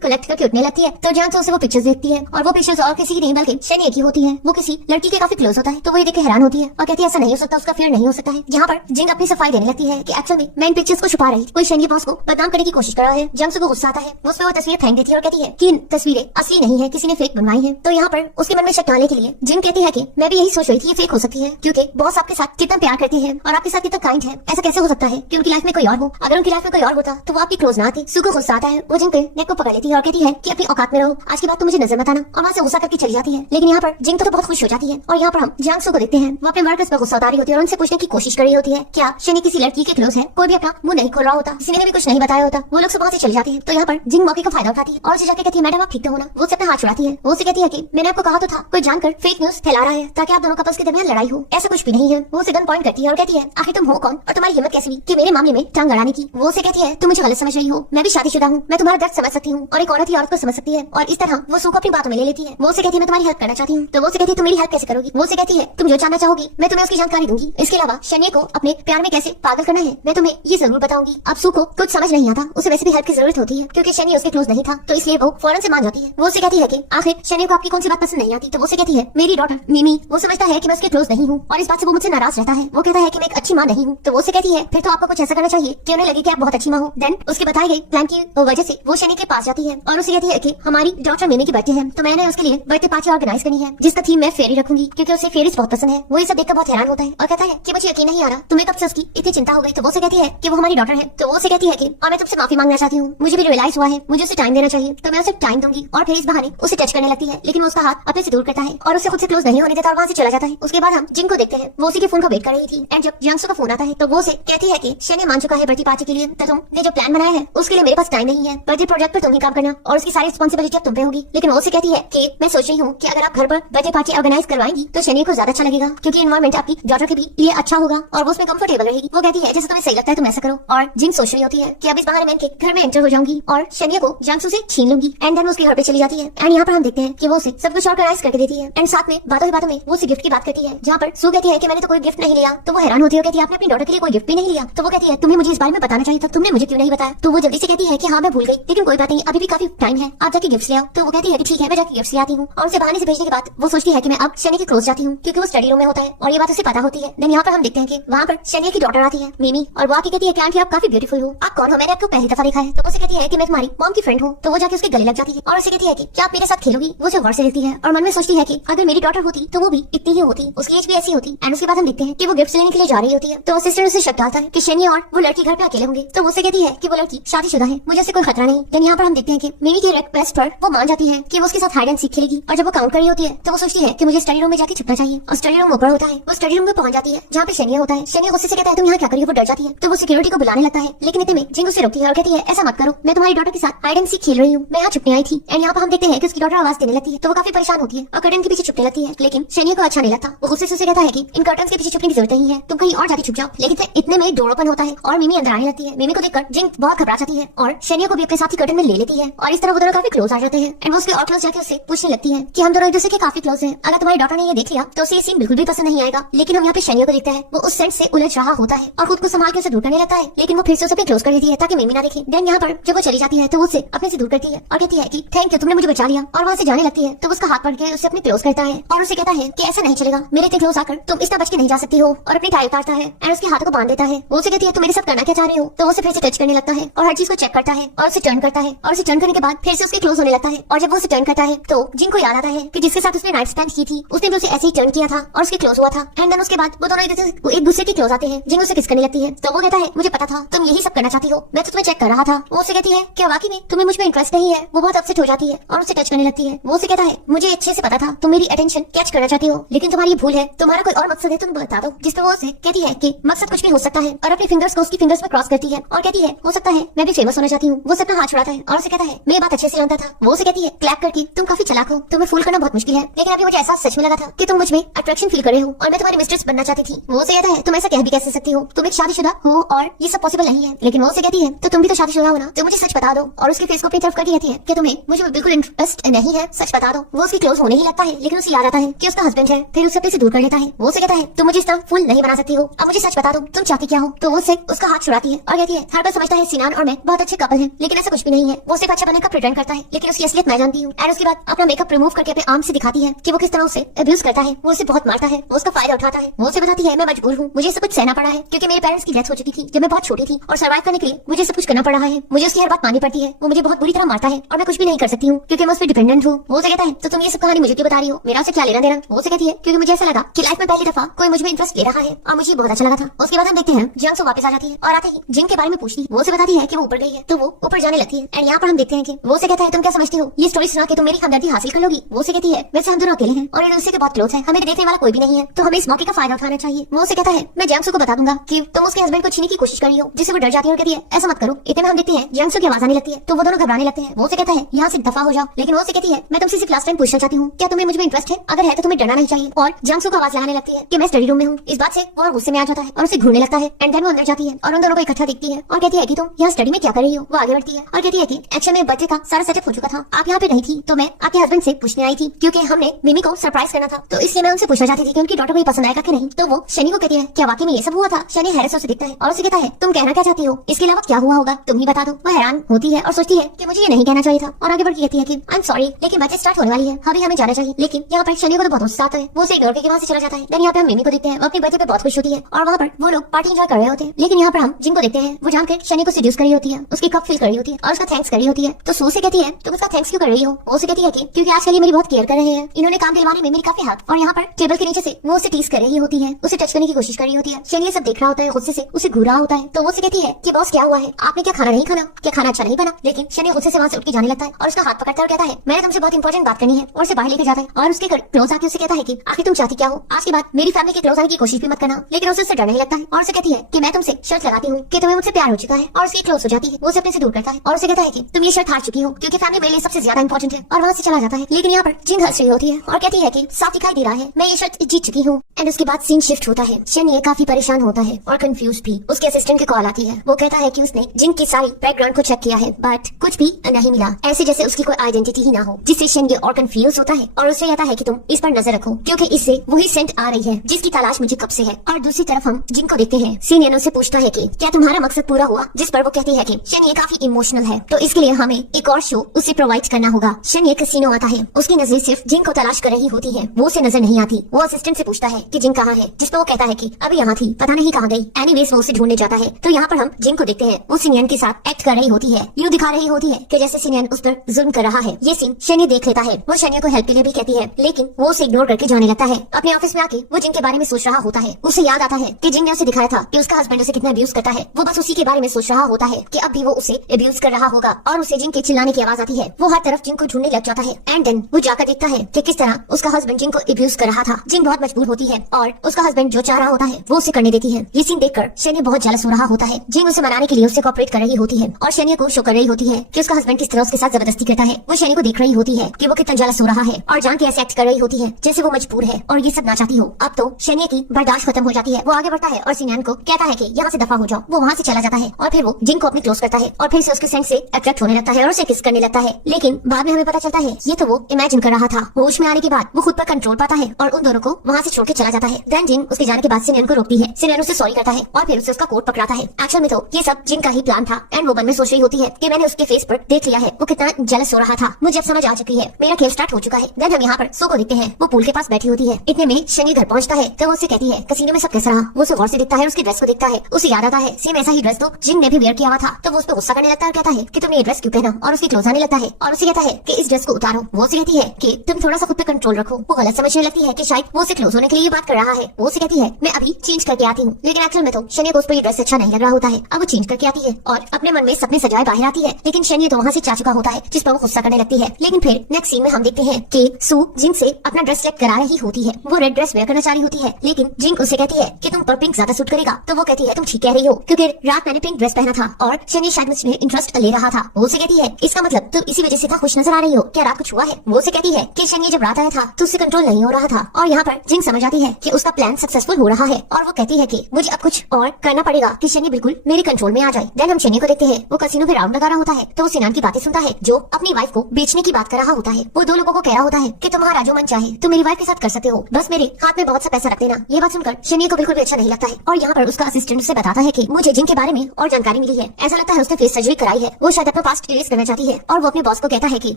कलेक्ट करके उठने लगती है। तो जियांग उसे वो पिक्चर्स देखती है और वो पिक्चर्स और किसी की नहीं बल्कि शेनिए की होती है। वो किसी लड़की के काफी क्लोज होता है। तो वो ये देख के हैरान होती है और कहती है ऐसा नहीं हो सकता, उसका फेयर नहीं हो सकता है। यहाँ पर जिंग अपनी सफाई देने लगती है कि एक्चुअल में मैं इन पिक्चर्स को छुपा रही, कोई शेनिए बॉस को बदनाम करने की कोशिश कर रहा है। जियांग को गुस्सा आता है, वो उस पे वो तस्वीरें फेंक देती है और कहती है कि इन तस्वीरें असली नहीं है, किसी ने फेक बनवाई है। तो यहाँ पर उसके मन में शक डालने के लिए जिंग कहती है कि मैं भी यही सोच रही थी, ये फेक हो सकती है क्योंकि बॉस आपके साथ कितना प्यार करती है और आपके साथ कितना काइंड है। ऐसा कैसे हो सकता है कि उनकी लाइफ में कोई और हो? अगर उनकी लाइफ में कोई और होता तो वो आपकी क्लोज ना आती। सुको गुस्सा आता है, वो जिंग पे नेक को पकड़ लेती है और कहती है कि अपनी औकात में रहो, आज के बाद तो मुझे नजर मत आना, और वहाँ से गुस्सा करके चली जाती है। लेकिन यहाँ पर जिंग तो बहुत खुश हो जाती है और यहाँ पर हम जियांग को देखते हैं, वो अपने वर्कर्स पर गुस्सा उतारी होती है और उनसे पूछने की कोशिश कर रही होती है क्या शेनी किसी लड़की के क्लोज है। कोई भी अपना मुंह नहीं खोल रहा होता, किसी ने भी कुछ नहीं बताया होता। वो लोग वहाँ से चली जाती है। तो यहाँ पर जिंग मौके का फायदा उठाती है और उसे जाके कहती है मैडम आप ठीक तो हो ना। वो अपना हाथ छुड़ाती है। वो उसे कहती है कि मैंने आपको कहा तो था कोई जानकर फेक न्यूज फैला रहा है ताकि आप दोनों कपल्स के दरमियान लड़ाई हो, ऐसा कुछ भी नहीं है। वो उसे गन पॉइंट करती है और कहती है आखिर तुम हो कौन और तुम्हारी हिम्मत कैसी हुई कि मेरे मामले में टांग अड़ाने की। वो उसे कहती है तुम मुझे गलत समझ रही हो, मैं भी शादीशुदा हूँ, मैं तुम्हारा दर्द समझ सकती हूँ और एक औरत ही औरत को समझ सकती है। और इस तरह वो सू को अपनी बातों में ले लेती है। वो उसे कहती है मैं तुम्हारी हेल्प करना चाहती हूँ। तो वो उसे कहती है तुम मेरी हेल्प कैसे करोगी? वो उसे कहती है तुम जो जानना चाहोगी मैं तुम्हें उसकी जानकारी दूंगी। इसके अलावा शेनिए को अपने प्यार में कैसे पागल करना है मैं तुम्हें ये जरूर बताऊंगी। अब सू को कुछ समझ नहीं आता, उसे वैसे भी हेल्प की जरूरत होती है क्योंकि शेनिए उसके क्लोज नहीं था, तो इसलिए वो फौरन से मान जाती है। वो उसे कहती है कि आखिर शेनिए को आपकी कौन सी बात पसंद नहीं आती? तो वो उसे कहती है मेरी डॉटर मिमी। वो समझता है कि मैं उसके क्लोज नहीं हूँ और इस बात से वो मुझसे नाराज रहता है। वो कहता है कि मैं एक अच्छी माँ नहीं हूँ। तो वो उसे कहती है फिर तो आपको कुछ ऐसा करना चाहिए कि उन्हें लगे कि आप बहुत अच्छी माँ हो। देन उसके बताए गए प्लान की वजह से वो शेनिए के पास जाती है और उसे कहती है कि हमारी डॉटर मिमी की बर्थडे है, तो मैंने उसके लिए बर्थडे पार्टी ऑर्गेनाइज करनी है जिसका थीम मैं फेरी रखूंगी क्योंकि उसे फेरीज बहुत पसंद है। वो ये सब देखकर बहुत हैरान होता है और कहता है कि मुझे यकीन नहीं आ रहा तुम्हें कब से उसकी इतनी चिंता हो गई। तो वो उसे कहती है कि वो हमारी डॉटर है। तो वो उसे कहती है कि और मैं तुमसे माफी मांगना चाहती हूँ, मुझे भी रियलाइज हुआ है मुझे उसे टाइम देना चाहिए, तो मैं उसे टाइम दूंगी। और फिर इस बहाने उसे टच करने लगती है लेकिन वो उसका हाथ अपने से दूर करता है और उसे खुद से क्लोज नहीं होने देता और वहाँ से चला जाता है। उसके बाद हम जिंग को देखते हैं, वो उसी के फोन का वेट कर रही थी एंड जब जियांग का फोन आता है तो वो उसे कहती है कि शेनिए मान चुका है बर्थडे पार्टी के लिए, तो तुमने जो प्लान बनाया है उसके लिए मेरे पास टाइम नहीं है, बर्थडे प्रोजेक्ट पर तुम ही काम करना और उसकी सारी रिस्पॉन्सिबिलिटी अब तुम पे होगी। लेकिन वो उसे कहती है कि मैं सोच रही हूँ कि अगर आप घर पर बर्थडे पार्टी ऑर्गेनाइज करवाएंगी तो शेनिए को ज्यादा अच्छा लगेगा क्योंकि एनवायरमेंट आपकी डॉटर के भी लिए अच्छा होगा और वो उसमें कंफर्टेबल रहेगी। वो कहती है जैसे तुम्हें सही लगता है तुम ऐसा करो। और जिंग सोच रही होती है कि अब इस बहाने मैं इनके घर में एंटर हो जाऊंगी और शेनिए को जियांग से छीन लूंगी एंड देन उसके घर पे चली जाती है। एंड यहाँ पर हम देखते हैं कि वो उसे सब कुछ ऑर्गेनाइज करके देती है एंड साथ में बातों ही बातों में वो उसे गिफ्ट की बात करती है जहाँ पर सू कहती है कि मैंने तो कोई गिफ्ट नहीं लिया। तो वो हैरान होती है, कहती है आपने अपनी डॉटर के लिए कोई गिफ्ट भी नहीं लिया? तो वो कहती है तुम्हें मुझे इस बारे में बताना चाहिए था, तुमने मुझे क्यों नहीं बताया? तो वो जल्दी से कहती है कि हाँ मैं भूल गई, लेकिन कोई बात नहीं, अभी भी काफी टाइम है, आप जाके गिफ्ट ले आओ। तो वो कहती है कि ठीक है मैं जाके गिफ्ट ले आती हूँ। और उसे बहाने से भेजने के बाद वो सोचती है कि मैं अब शेनिए के क्लोज जाती हूँ क्योंकि वो स्टडी रूम में होता है और ये बात उसे पता होती है। देन यहाँ पर हम देखते हैं कि वहाँ पर शेनिए की डॉटर आती है मिमी और वो आके कहती है कि आंटी आप काफी ब्यूटीफुल हो, आप कौन हो, मैंने आपको पहली दफा देखा है। तो उसे कहती है कि मैं तुम्हारी मॉम की फ्रेंड हूँ। तो वो जाके उसके गले लग जाती है और उसे कहती है कि क्या आप मेरे साथ खेलोगी? वो उसे गौर से देखती है और मन में सोचती है कि अगर मेरी डॉटर होती तो वो भी इतनी ही होती, उसकी एज भी ऐसी होती। एंड उसके बाद हम देखते हैं कि वो गिफ्ट लेने के लिए जा रही होती है तो सिस्टर उसे शक डालता है कि शेनिए और वो लड़की घर पे अकेले होंगे। तो वो उसे कहती है कि वो लड़की शादीशुदा है, मुझे उससे कोई खतरा नहीं। देन यहाँ पर हम देखते हैं कि मिमी की रिक्वेस्ट पर वो मान जाती है कि वो उसके साथ हाइड एंड सीक खेलेगी और जब वो काउंट कर रही होती है तो वो सोचती है कि मुझे स्टडी रूम में जाके छुपना चाहिए और स्टडी रूम ऊपर होता है। वो स्टडी रूम में पहुंच जाती है जहाँ पे शेनिए होता है। शेनिए गुस्से से कहता है तुम यहाँ क्या करिए? वो डर जाती है तो वो सिक्योरिटी को बुलाने लगता है लेकिन इतने में जिंग उसे रोकती है और कहती है ऐसा मत करो, मैं तुम्हारी डॉटर के साथ हाइड एंड सीक खेल रही हूँ, मैं यहाँ छुपने आई थी। एंड यहाँ पर हम देखते हैं कि उसकी डॉटर आवाज देने लगती है तो वो काफी परेशान होती है और कर्टन के पीछे छुपने लगती है लेकिन शेनिए को अच्छा नहीं लगता। वो गुस्से से उसे कहता है कि इन कर्टन के पीछे छुपने की जरूरत नहीं है, तुम कहीं और जाके छुप जाओ। लेकिन फिर इतने में डोर ओपन होता है और मिमी अंदर आने लगती है। मिमी को देखकर जिंग बहुत घबरा जाती है और शेनिए को भी अपने साथ ही कर्टन में ले लेती है और इस तरह वो दोनों काफी क्लोज आ जाते हैं। एंड वो उसके और क्लोज जाके उससे पूछने लगती है कि हम दोनों एक दूसरे के काफी क्लोज हैं, अगर तुम्हारी डॉटर ने ये देख लिया तो उसे ये सीन बिल्कुल भी पसंद नहीं आएगा। लेकिन हम यहाँ पे शेनिए को देखते हैं वो उस सेंस से उलझ रहा होता है और खुद को संभाल के उसे दूर करने लगता है लेकिन वो फिर से उसे क्लोज कर देती है ताकि मिमी ना देखे। देन यहाँ पर जब वो चली जाती है तो वो उसे अपने से दूर करती है और कहती है कि थैंक यू तुमने मुझे बचा लिया। और वहाँ से जाने लगती है तो उसका हाथ पकड़ के उसे अपने क्लोज करता है और उसे कहता है कि ऐसा नहीं चलेगा, मेरे इतने क्लोज आकर तुम इस तरह बच के नहीं जा सकती हो और अपनी टाई उतारता है एंड उसके हाथों को बांध देता है। वो उसे कहती है तुम मेरे साथ करना क्या चाह रहे हो? तो वो उसे फिर से टच करने लगता है और हर चीज को चेक करता है और उसे टर्न करता है और उसे टर्न करने के बाद फिर से उसके क्लोज होने लगता है। और जब वो उसे टर्न करता है तो जिंग को याद आता है कि जिसके साथ उसने नाइट स्पेंड की थी उसने भी उसे ऐसे ही टर्न किया था और उसके क्लोज हुआ था। एंड देन उसके बाद वो दोनों एक दूसरे के क्लोज आते हैं। जिंग उसे किस करने लगती है तो वो कहता है मुझे पता था तुम यही सब करना चाहती हो, मैं तो तुम्हें चेक कर रहा था। वो उसे कहती है क्या वाकई में तुम्हें मुझ में इंटरेस्ट नहीं है? वो बहुत अपसेट हो जाती है और उसे टच करने लगती है। वो उसे कहता है मुझे अच्छे से पता था तुम मेरी अटेंशन कैच करना चाहती हो लेकिन तुम्हारी भूल है, तुम्हारा कोई और मकसद है, तुम बता दो। जिस पर वो उसे कहती है कि मकसद कुछ भी हो सकता है और अपने फिंगर्स को उसकी फिंगर्स पर क्रॉस करती है और कहती है हो सकता है मैं भी फेमस होना चाहती हूँ। वो अपना हाथ छुड़ाता है और उसे कहता है मैं ये बात अच्छे से जानता था। वो उसे कहती है क्लैप करके तुम काफी चालाक हो, तुम्हें फूल करना बहुत मुश्किल है लेकिन अभी मुझे एहसास सच में लगा था कि तुम मुझ में अट्रैक्शन फील कर रहे हो और मैं तुम्हारी मिस्ट्रेस बनना चाहती थी। वो उसे कहता है तुम ऐसा कह भी कैसे सकती हो, तुम एक शादीशुदा हो और ये सब पॉसिबल नहीं है। लेकिन वो उसे कहती है तो तुम भी तो शादीशुदा हो ना, तो मुझे सच बता दो। और उसके फेस को अपनी तरफ करके कहती है कि तुम्हें मुझे बिल्कुल इंटरेस्ट नहीं है, सच बता दो। वो उसकी क्लोज होने ही लगता है लेकिन उसे याद आता है कि उसका हस्बैंड है, फिर उसे अपने से दूर कर लेता है। वो उसे कहता है तुम मुझे इस तरह फूल नहीं बना सकती हो, अब मुझे सच बता दो तुम चाहती क्या हो। तो वो उसे उसका हाथ छुड़ाती है और कहती है हर बार समझता है सिनान और मैं बहुत अच्छे कपल हैं, लेकिन ऐसा कुछ भी नहीं है। वो सिर्फ अच्छा बनने का प्रिटेंड करता है, लेकिन उसकी असलियत मैं जानती हूँ। एंड उसके बाद अपना मेकअप रिमूव करके अपने आर्म से दिखाती है कि वो किस तरह उसे अब्यूज करता है, वो उसे बहुत मारता है, वो उसका फायदा उठाता है। वो उसे बताती है मैं मजबूर हूँ, मुझे सब कुछ सहना पड़ा है क्योंकि मेरे पेरेंट्स की डेथ हो चुकी थी जब मैं बहुत छोटी थी और सर्वाइव करने के लिए मुझे सब कुछ करना पड़ रहा है। मुझे उसकी हर बात माननी पड़ती है, वो मुझे बहुत बुरी तरह मारता है और मैं कुछ भी नहीं कर सकती हूँ क्योंकि मैं उस पर डिपेंडेंट हूँ। वो उसे कहता है तो तुम ये सब कहानी मुझे क्यों बता रही हो, मेरा उसे क्या लेना देना। वो उसे कहती है क्योंकि मुझे ऐसा लगा कि लाइफ में पहली दफा कोई मुझ में इंटरेस्ट ले रहा है और मुझे बहुत अच्छा लगा था। उसके बाद हम देखते हैं जियांग वापस आ जाती है और आते ही जिंग के बारे में पूछती है। वो उसे बताती है कि वो ऊपर गई है तो वो ऊपर जाने लगती है। एंड यहाँ पर हम देखते हैं कि वो उसे कहता है तुम क्या समझती हो ये स्टोरी सुना के तुम मेरी हमदर्दी हासिल कर लोगी। वो उसे कहती है वैसे हम दोनों अकेले हैं और एक दूसरे के बहुत क्लोज है, हमें देखने वाला कोई भी नहीं है, तो हमें इस मौके का फायदा उठाना चाहिए। वो उसे कहता है मैं जियांग को बता दूंगा कि तुम उसके हस्बैंड को छीनने की कोशिश कर रही हो, जिससे वो डर जाती है और कहती है ऐसा मत करो। इतने में हम देखते हैं जियांग की आवाज आने लगती है तो वो दोनों घबराने लगते हैं। वो उसे कहता है यहाँ से दफा हो जाओ, लेकिन वो उसे कहती है मैं तुमसे सिर्फ लास्ट टाइम पूछना चाहती हूँ क्या तुम्हें मुझ में इंटरेस्ट है, अगर है तो तुम्हें डरना नहीं चाहिए। और जियांग को आवाज लगाने लगती है कि मैं स्टडी रूम में हूँ। इस बात से वो गुस्से में आ जाता है और उसे घूरने लगता है। एंड देन वो अंदर जाती है और उन दोनों को इकट्ठा देखती है और कहती है कि तुम यहाँ स्टडी में क्या कर रही हो। वो आगे बढ़ती है और कहती है कि एक्चुअली में बर्थडे का सारा सेटअप हो चुका था, आप यहाँ पे नहीं थी तो मैं आपके हस्बैंड से पूछने आई थी क्योंकि हमने मिमी को सरप्राइज करना था, तो इसलिए मैं उनसे पूछना चाहती थी कि उनकी डॉटर को ये पसंद आएगा कि नहीं। तो वो शनि को कहती है क्या वाकई में ये सब हुआ था। शनि हैरत से उसे दिखता है और उसे कहता है तुम कहना क्या चाहती हो, इसके अलावा क्या हुआ होगा तुम ही बता दो। वो हैरान होती है और सोचती है कि मुझे ये नहीं कहना चाहिए था और आगे बढ़ के कहती है कि आई एम सॉरी लेकिन बर्थडे स्टार्ट होने वाली है, अभी हमें जाना चाहिए। लेकिन यहाँ पर शनि को तो बहुत गुस्सा आता है, वो उसे इग्नोर करके वहाँ से चला जाता है। देन यहाँ पे हम मिमी को देखते हैं, वो अपनी बर्थडे पे बहुत खुश होती है और वहाँ पर वो लोग पार्टी एंजॉय कर रहे होते हैं। लेकिन यहाँ पर हम जिंग को देखते हैं, वो जानकर शनि को सेड्यूस कर रही होती है, उसकी कप फिल कर रही होती है और उसका थैंक्स कर रही होती है। तो सू से कहती है तुम उसका थैंक्स क्यों कर रही हो। वो उसे कहती है कि क्योंकि आजकल ये मेरी बहुत केयर कर रहे हैं, इन्होंने काम दिलवाने में मेरी काफी हेल्प। और यहाँ पर टेबल के नीचे से वो उसे टीज कर रही होती है, उसे टच करने की कोशिश कर रही होती है। शनि ये सब देख रहा होता है, गुस्से से उसे घूरा होता है। तो वो उसे कहती है कि बॉस क्या हुआ है, आपने क्या खाना नहीं खाना, क्या खाना अच्छा नहीं बना। लेकिन शनि गुस्से से वहाँ से उठ के जाने लगता है और उसका हाथ पकड़ता है और कहता है मैंने तुमसे बहुत इंपॉर्टेंट बात करनी है, और उसे बाहर लेके जाता है और उसके क्लोज आके उसे कहता है कि आखिर तुम चाहती क्या हो, आज के बाद मेरी फैमिली के क्लोज आने की कोशिश भी मत करना। लेकिन उसे उससे डर नहीं लगता है और उसे कहती है कि मैं तुमसे शर्त लगाती हूँ कि तुम्हें मुझसे प्यार हो चुका है, और उसकी क्लोज हो जाती है। वो उसे अपने से दूर करता है और उसे कहता है कि तुम ये शर्त हार चुकी हो क्योंकि फैमिली मेरे लिए सबसे ज्यादा इंपॉर्टेंट है, और वहाँ से चला जाता है। लेकिन यहाँ पर जिंग हंस रही होती है और कहती है कि साफ दिखाई दे रहा है मैं ये शर्त जीत चुकी हूँ। एंड उसके बाद सीन शिफ्ट होता है। शनि काफी परेशान होता है और कंफ्यूज भी। उसके असिस्टेंट की कॉल आती है, वो कहता है कि उसने जिंग की सारी बैकग्राउंड को चेक किया है बट कुछ भी नहीं मिला, ऐसे जैसे उसकी कोई आइडेंटिटी ही ना हो, जिससे शनि और कंफ्यूज होता है और उसे कहता है कि तुम इस पर नजर रखो क्योंकि इससे वही सेंट आ रही है जिसकी तलाश मुझे कब से है। और दूसरी तरफ हम जिंग को देखते हैं, सीनियन उससे पूछता है कि क्या तुम्हारा मकसद पूरा हुआ, जिस पर वो कहती है कि शनि काफी इमोशनल है तो इसके लिए हमें एक और शो उसे प्रोवाइड करना होगा। शनि कैसीनो आता है, उसकी नजर सिर्फ जिंग को तलाश कर रही होती है, वो उसे नजर नहीं आती। वो असिस्टेंट से पूछता है कि जिंग कहाँ है, जिस पर वो कहता है कि अभी यहाँ थी, पता नहीं कहाँ गई। एनीवेज वो उसे ढूंढने जाता है। तो यहाँ पर हम जिंग को देखते हैं, वो सिनियन के साथ एक्ट कर रही होती है, यूँ दिखा रही होती है कि जैसे सिनियन उस पर जुल्म कर रहा है। ये सीन शनि देख लेता है, वो शनि को हेल्प के लिए भी कहती है लेकिन वो उसे इग्नोर करके जाने लगता है। अपने ऑफिस में आके वो जिंग के बारे में सोच रहा होता है, उसे याद आता है कि जिंग ने उसे दिखाया था कि उसका हस्बैंड उसे कितना अब्यूज करता है। वो बस उसी के बारे में सोच रहा होता है कि अब भी वो उसे अब्यूज कर रहा होगा और उसे जिंग के चिल्लाने की आवाज आती है। वो हर तरफ जिंग को ढूंढने लग जाता है एंड देन वो जाकर देखता है कि किस तरह उसका हस्बैंड जिंग को अब्यूज कर रहा था। जिंग बहुत मजबूर होती है और उसका हस्बैंड जो चाह रहा होता है वो उसे करने देती है। ये सीन देखकर शनि बहुत जेलस हो रहा होता है। जिंग उसे मनाने के लिए उससे कोऑपरेट कर रही होती है और शनि को शो कर रही होती है कि उसका हस्बैंड किस तरह उसके साथ जबरदस्ती करता है। वो शनि को देख रही होती है कि वो कितना जेलस हो रहा है और जान के ऐसे एक्ट कर रही होती है जैसे वो मजबूर है और ये सब ना चाहती हो। अब तो शनि की बर्दाश्त खत्म हो जाती है, वो आगे बढ़ता है और सिनियन को कहता है कि यहाँ से दफा हो जाओ। वो वहाँ से चला जाता है और फिर वो जिंग को अपनी क्लोज करता है और फिर से उसके सेंस से अट्रैक्ट होने लगता है और उसे किस करने लगता है। लेकिन बाद में हमें पता चलता है ये तो वो इमेजिन कर रहा था। होश में आने के बाद वो खुद पर कंट्रोल पाता है और उन दोनों को वहाँ से छोड़ के चला जाता है। देन जिंग उसके जाने के बाद सिनियन को रोकती है। सिनियन उसे सॉरी करता है और फिर उसे उसका कोट पकड़ाता है। एक्चुअल में तो ये सब जिंग का ही प्लान था एंड वो मन में सोच रही होती है कि मैंने उसके फेस पर देख लिया है वो कितना जेलस हो रहा था, मुझे अब समझ आ चुकी है, मेरा खेल स्टार्ट हो चुका है। देन हम यहाँ पर सो को देखते हैं, वो पूल के पास बैठी होती है। इतने में शनि घर पहुँचता है तो वो उसे कहती है कसीने में सब कैसा रहा। वो उसे गौर से देखता है, उसकी ड्रेस को देखता है, उसे याद आता है सेम ऐसा ही ड्रेस तो जिंग ने भी वेयर किया हुआ था। तो वो उस पर गुस्सा करने लगता है और कहता है कि तुमने ये ड्रेस क्यों पहना, और उसकी क्लोज आने लगता है और उसे कहता है कि इस ड्रेस को उतारो। वो उसे कहती है कि तुम थोड़ा सा खुद पे कंट्रोल रखो। वो गलत समझने लगती है कि शायद वो उसे क्लोज होने के लिए ये बात कर रहा है। वो उसे कहती है मैं अभी चेंज करके आती हूँ, लेकिन एक्चुअल में तो शनि को उस पर ये ड्रेस अच्छा नहीं लग रहा होता है। अब वो चेंज करके आती है और अपने मन में सपने सजाए बाहर आती है, लेकिन शनि तो वहाँ से जा चुका होता है जिस पर वो गुस्सा करने लगती है। लेकिन फिर नेक्स्ट सीन में हम देखते हैं कि सू जिंग से अपना ड्रेस चेक करा रही होती है। वो रेड ड्रेस वेयर करना चाह रही होती है लेकिन जिंग उसे कहती है कि तुम पर पिंक ज्यादा सूट करेगा। तो वो कहती है तुम ठीक कह रही हो क्योंकि रात मैंने पिंक ड्रेस पहना था और शनि शायद मुझमें इंटरेस्ट ले रहा था। वो उसे कहती है इसका मतलब तुम इसी वजह से खुश नजर आ रही हो, क्या रात कुछ हुआ है। वो उसे कहती है कि शनि जब रात आया था तो उससे कंट्रोल नहीं हो रहा था। और यहाँ पर जिंग समझ आती है कि उसका प्लान सक्सेसफुल हो रहा है और वो कहती है कि मुझे अब कुछ और करना पड़ेगा कि शनि बिल्कुल मेरे कंट्रोल में आ जाए। देन हम शनि को देखते हैं, वो कसिनो में राउंड लगा रहा होता है तो वो सिनान की बातें सुनता है जो अपनी वाइफ को बेचने की बात कर रहा होता है। वो दो लोगों को कह रहा होता है कि तुम्हारा जो मन चाहे तुम मेरी वाइफ के साथ कर सकते हो, बस मेरे हाथ में बहुत सा पैसा रख देना। ये बात सुनकर शनि को बिल्कुल भी अच्छा नहीं लगता है और यहाँ पर उसका असिस्टेंट उसे बताता है कि मुझे जिंग के बारे में और जानकारी मिली है ऐसा लगता है उसने फेस सर्जरी कराई है। वो शायद अपना पास्ट इरेज करना चाहती है और वो अपने बॉस को कहता है कि